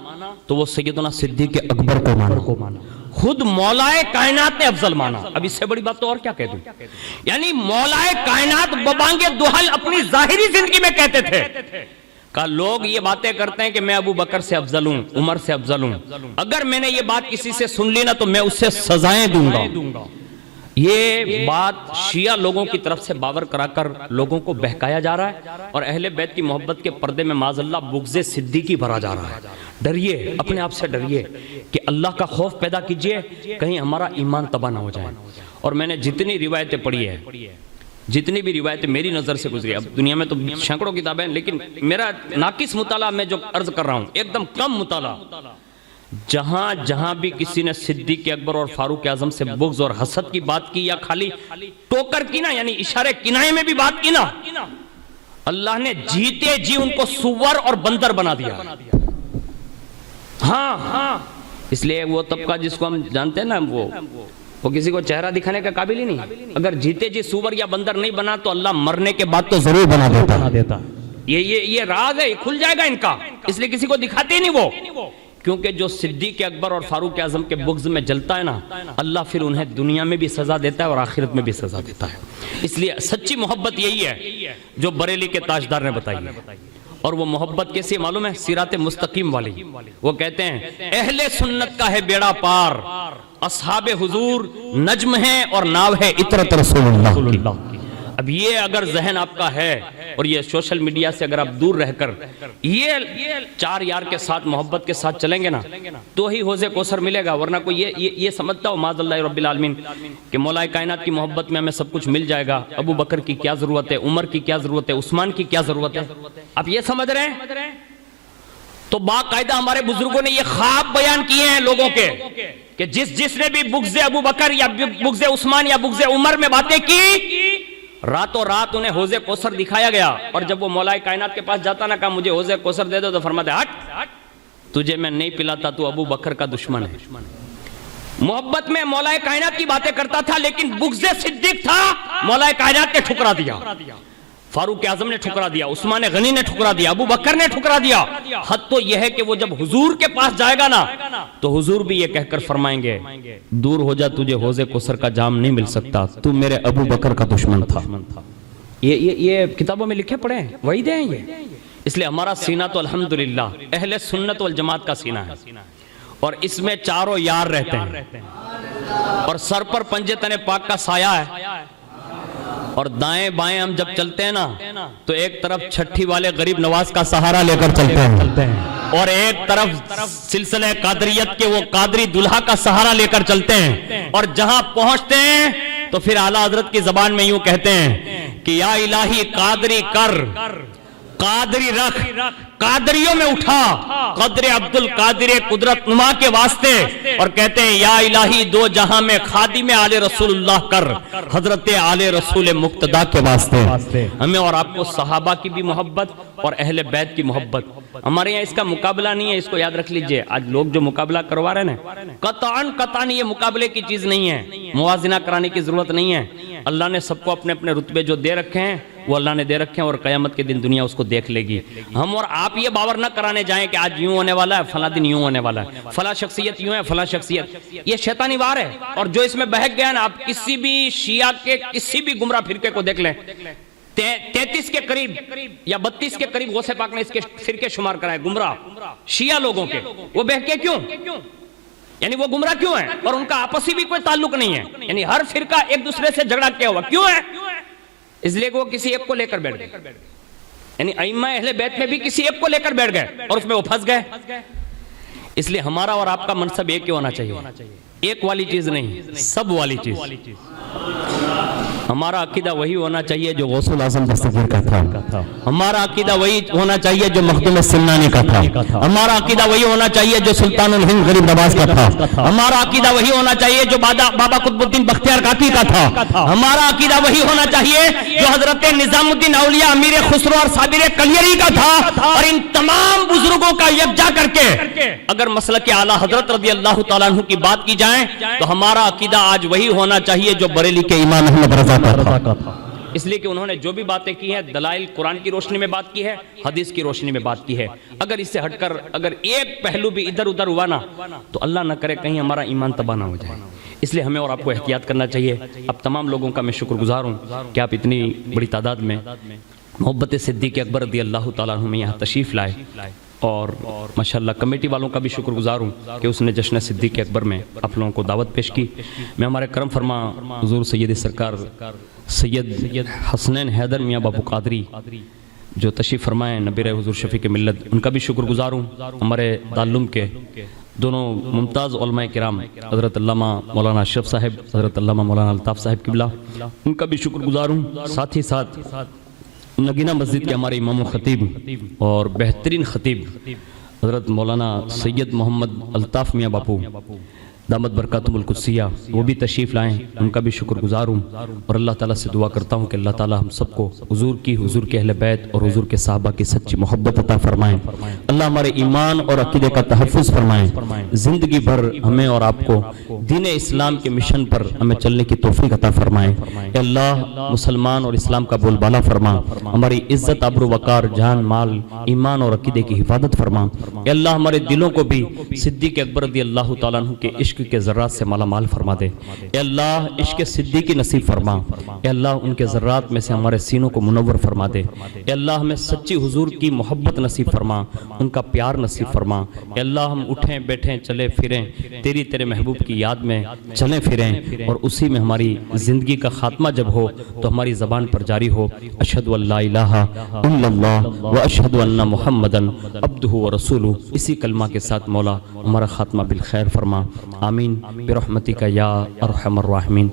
تو وہ سیدنا صدیق اکبر کو مانا، خود مولا کائنات نے افضل مانا۔ اب اس سے بڑی بات تو اور کیا کہہ دوں، یعنی مولا کائنات ببانگ دہل اپنی ظاہری زندگی میں کہتے تھے کہ لوگ یہ باتیں کرتے ہیں کہ میں ابو بکر سے افضل ہوں، عمر سے افضل ہوں، اگر میں نے یہ بات کسی سے سن لی نا تو میں اس سے سزائیں دوں گا۔ یہ بات شیعہ لوگوں کی طرف سے باور کرا کر لوگوں کو بہکایا جا رہا ہے، اور اہل بیت کی محبت کے پردے میں معاذ اللہ بغض صدیقی بھرا جا رہا ہے۔ ڈریے، اپنے آپ سے ڈریے کہ اللہ کا خوف پیدا کیجئے، کہیں ہمارا ایمان تباہ نہ ہو جائے۔ اور میں نے جتنی روایتیں پڑھی ہے، جتنی بھی روایتیں میری نظر سے گزری، اب دنیا میں تو سینکڑوں کتابیں ہیں، لیکن میرا ناقص مطالعہ میں جو عرض کر رہا ہوں ایک دم کم مطالعہ، جہاں جہاں بھی کسی نے صدیق اکبر اور فاروق اعظم سے بغض اور حسد کی بات کی یا خالی ٹوکر کی نا، یعنی اشارے کنائے میں بھی بات کی نا، اللہ نے جیتے جی ان کو سور اور بندر بنا دیا۔ ہاں، اس لیے وہ طبقہ جس کو ہم جانتے ہیں نا، وہ کسی کو چہرہ دکھانے کا قابل ہی نہیں، اگر جیتے جی سور یا بندر نہیں بنا تو اللہ مرنے کے بعد تو ضرور بنا دیتا۔ یہ راز ہے، یہ کھل جائے گا ان کا، اس لیے کسی کو دکھاتے ہی نہیں وہ، کیونکہ جو صدیق اکبر اور فاروق اعظم کے بغض میں جلتا ہے نا، اللہ پھر انہیں دنیا میں بھی سزا دیتا ہے اور آخرت میں بھی سزا دیتا ہے۔ اس لیے سچی محبت یہی ہے جو بریلی کے تاجدار نے بتائی ہے، اور وہ محبت کیسی معلوم ہے؟ صراط مستقیم والی۔ وہ کہتے ہیں اہل سنت کا ہے بیڑا پار، اصحاب حضور نجم ہیں اور ناو ہے عطرت رسول اللہ کی۔ اب یہ اگر ذہن آپ کا ہے اور یہ سوشل میڈیا سے اگر آپ دور رہ کر یہ چار یار کے ساتھ محبت کے ساتھ چلیں گے نا تو ہی حوض کوثر ملے گا، ورنہ کوئی یہ سمجھتا ہو معاذ اللہ رب العالمین کہ مولا کائنات کی محبت میں ہمیں سب کچھ مل جائے گا، ابو بکر کی کیا ضرورت ہے، عمر کی کیا ضرورت ہے، عثمان کی کیا ضرورت ہے، آپ یہ سمجھ رہے ہیں؟ تو باقاعدہ ہمارے بزرگوں نے یہ خواب بیان کیے ہیں لوگوں کے کہ جس نے بھی بغض ابو بکر یا بغض عثمان یا بغض عمر میں باتیں کی، راتوں رات انہیں حوض کوثر دکھایا گیا، اور جب وہ مولا کائنات کے پاس جاتا نا کہا مجھے حوض کوثر دے دو تو فرماتا ہٹ تجھے میں نہیں پلاتا، تو ابو بکر کا دشمن ہے۔ محبت میں مولا کائنات کی باتیں کرتا تھا لیکن بغض صدیق تھا، مولا کائنات نے ٹھکرا دیا، فاروق اعظم نے ٹھکرا دیا، عثمان غنی نے ٹھکرا دیا، ابو بکر نے ٹھکرا دیا۔ حد تو یہ ہے کہ وہ جب حضور کے پاس جائے گا نا تو حضور بھی یہ کہہ کر فرمائیں گے دور ہو جا، تجھے حوض کوثر کا جام نہیں مل سکتا، تو میرے ابو بکر کا دشمن تھا۔ یہ کتابوں میں لکھے پڑے ہیں، وعید ہیں یہ۔ اس لیے ہمارا سینہ تو الحمدللہ اہل سنت والجماعت کا سینہ ہے، اور اس میں چاروں یار رہتے ہیں، اور سر پر پنجے تنے پاک کا سایہ ہے، اور دائیں بائیں ہم جب چلتے ہیں نا تو ایک طرف چھٹی والے غریب نواز کا سہارا لے کر چلتے ہیں، اور ایک طرف سلسلہ قادریت کے وہ قادری دلہا کا سہارا لے کر چلتے ہیں، اور جہاں پہنچتے ہیں تو پھر اعلیٰ حضرت کی زبان میں یوں کہتے ہیں کہ یا الہی قادری کر، قادری رکھ، قادریوں میں اٹھا قدر عبد القادر قدرت نما کے واسطے، اور کہتے ہیں یا الہی دو جہاں میں خادم آل رسول اللہ کر، حضرت آل رسول مقتدا کے واسطے۔ ہمیں اور آپ کو صحابہ کی بھی محبت اور اہل بیت کی محبت، ہمارے یہاں اس کا مقابلہ نہیں ہے، اس کو یاد رکھ لیجئے۔ آج لوگ جو مقابلہ کروا رہے ہیں قطعاً یہ مقابلے کی چیز نہیں ہے، موازنہ کرانے کی ضرورت نہیں ہے۔ اللہ نے سب کو اپنے اپنے رتبے جو دے رکھے ہیں وہ اللہ نے دے رکھے ہیں، اور قیامت کے دن دنیا اس کو دیکھ لے گی۔ ہم اور آپ یہ باور نہ کرانے جائیں کہ آج یوں ہونے والا ہے، فلاں دن یوں ہونے والا ہے، فلاں شخصیت یوں ہے، فلاں شخصیت، یہ شیطانی وار ہے۔ اور جو اس میں بہک گیا نا، آپ کسی بھی شیعہ کے کسی بھی گمراہ فرقے کو دیکھ لیں، 33 کے قریب یا 32 کے قریب غوث پاک نے اس کے فرقے شمار کرائے گمراہ شیعہ لوگوں کے۔ وہ بہکے کیوں؟ یعنی وہ گمراہ کیوں ہیں؟ اور ان کا آپسی بھی کوئی تعلق نہیں ہے، یعنی ہر فرقہ ایک دوسرے سے جھگڑا کیا ہوا کیوں ہے؟ اس لیے کہ وہ کسی ایک کو لے کر بیٹھ گئے، یعنی ائمہ اہل بیت میں بھی کسی ایک کو لے کر بیٹھ گئے اور اس میں وہ پھنس گئے۔ اس لیے ہمارا اور آپ کا منصب ایک ہی ہونا چاہیے، ایک والی چیز نہیں، سب والی چیز۔ ہمارا عقیدہ وہی ہونا چاہیے جو غوث الاعظم دستگیر کا تھا، ہمارا عقیدہ وہی ہونا چاہیے جو مخدوم السنانی کا تھا، ہمارا عقیدہ وہی ہونا چاہیے جو سلطان الہند غریب نواز کا تھا، ہمارا عقیدہ وہی ہونا چاہیے جو بابا قطب الدین بختیار کاکی کا تھا، ہمارا عقیدہ وہی ہونا چاہیے جو حضرت نظام الدین اولیاء امیر خسرو اور صابر کلیری کا تھا۔ اور ان تمام بزرگوں کا یکجا کر کے اگر مسلک اعلیٰ حضرت رضی اللہ تعالیٰ عنہ کی بات کی جائے تو ہمارا عقیدہ آج وہی ہونا چاہیے جو بریلی کے امام احمد رضا کا تھا، اس لیے کہ انہوں نے جو بھی باتیں کی ہیں دلائل قرآن کی روشنی میں بات کی ہے، حدیث کی روشنی میں بات کی ہے۔ اگر اس سے ہٹ کر اگر ایک پہلو بھی ادھر ادھر ہوا نا تو اللہ نہ کرے کہیں ہمارا ایمان تباہ نہ ہو جائے۔ اس لیے ہمیں اور آپ کو احتیاط کرنا چاہیے۔ اب تمام لوگوں کا میں شکر گزار ہوں کہ آپ اتنی بڑی تعداد میں محبت صدیق اکبر رضی اللہ تعالیٰ عنہ میں یہاں تشریف لائے، اور ماشاءاللہ کمیٹی والوں کا بھی شکر گزار ہوں کہ اس نے جشن صدیق اکبر میں آپ لوگوں کو دعوت پیش کی۔ میں ہمارے کرم فرما حضور سید سرکار سید حسنین حیدر میاں بابو قادری جو تشریف فرمائے نبی حضور شفیع ملت، ان کا بھی شکر گزار ہوں۔ ہمارے دارالعلوم کے دونوں ممتاز علماء کرام حضرت علامہ مولانا اشرف صاحب، حضرت علامہ مولانا الطاف صاحب قبلہ، ان کا بھی شکر گزار ہوں۔ ساتھ ہی ساتھ نگینہ مسجد کے ہمارے امام و خطیب اور بہترین خطیب حضرت مولانا سید محمد الطاف میاں باپو دامت برکاتہم القدسیہ، وہ بھی تشریف لائیں، ان کا بھی شکر گزار ہوں۔ اور اللہ تعالیٰ سے دعا کرتا ہوں کہ اللہ تعالیٰ ہم سب کو حضور کے اہل بیت اور حضور کے صحابہ کی سچی محبت عطا فرمائیں۔ اللہ ہمارے ایمان اور عقیدے کا تحفظ فرمائیں، زندگی بھر ہمیں اور آپ کو دین اسلام کے مشن پر ہمیں چلنے کی توفیق عطا فرمائیں۔ اے اللہ مسلمان اور اسلام کا بول بالا فرما، ہماری عزت آبرو وقار جان مال ایمان اور عقیدے کی حفاظت فرما۔ اے اللہ ہمارے دلوں کو بھی صدیق اکبر رضی اللہ تعالیٰ عنہ کے عشق عشق کے ذرات سے مالا مال فرما دے۔ اے اللہ عشق صدیقی نصیب فرما۔ اے اللہ ان کے ذرات میں سے ہمارے سینوں کو منور فرما دے۔ اے اللہ ہمیں سچی حضور کی محبت نصیب فرما، ان کا پیار نصیب فرما۔ اے اللہ ہم اٹھیں بیٹھیں چلے پھریں تیرے محبوب کی یاد میں چلیں پھریں، اور اسی میں ہماری زندگی کا خاتمہ جب ہو تو ہماری زبان پر جاری ہو اشہد ان لا الہ الا اللہ و اشہد ان محمدن عبدہ و رسولہ۔ اسی کلمہ کے ساتھ مولا ہمارا خاتمہ بالخیر فرما، آمین برحمتک یا ارحم الراحمین۔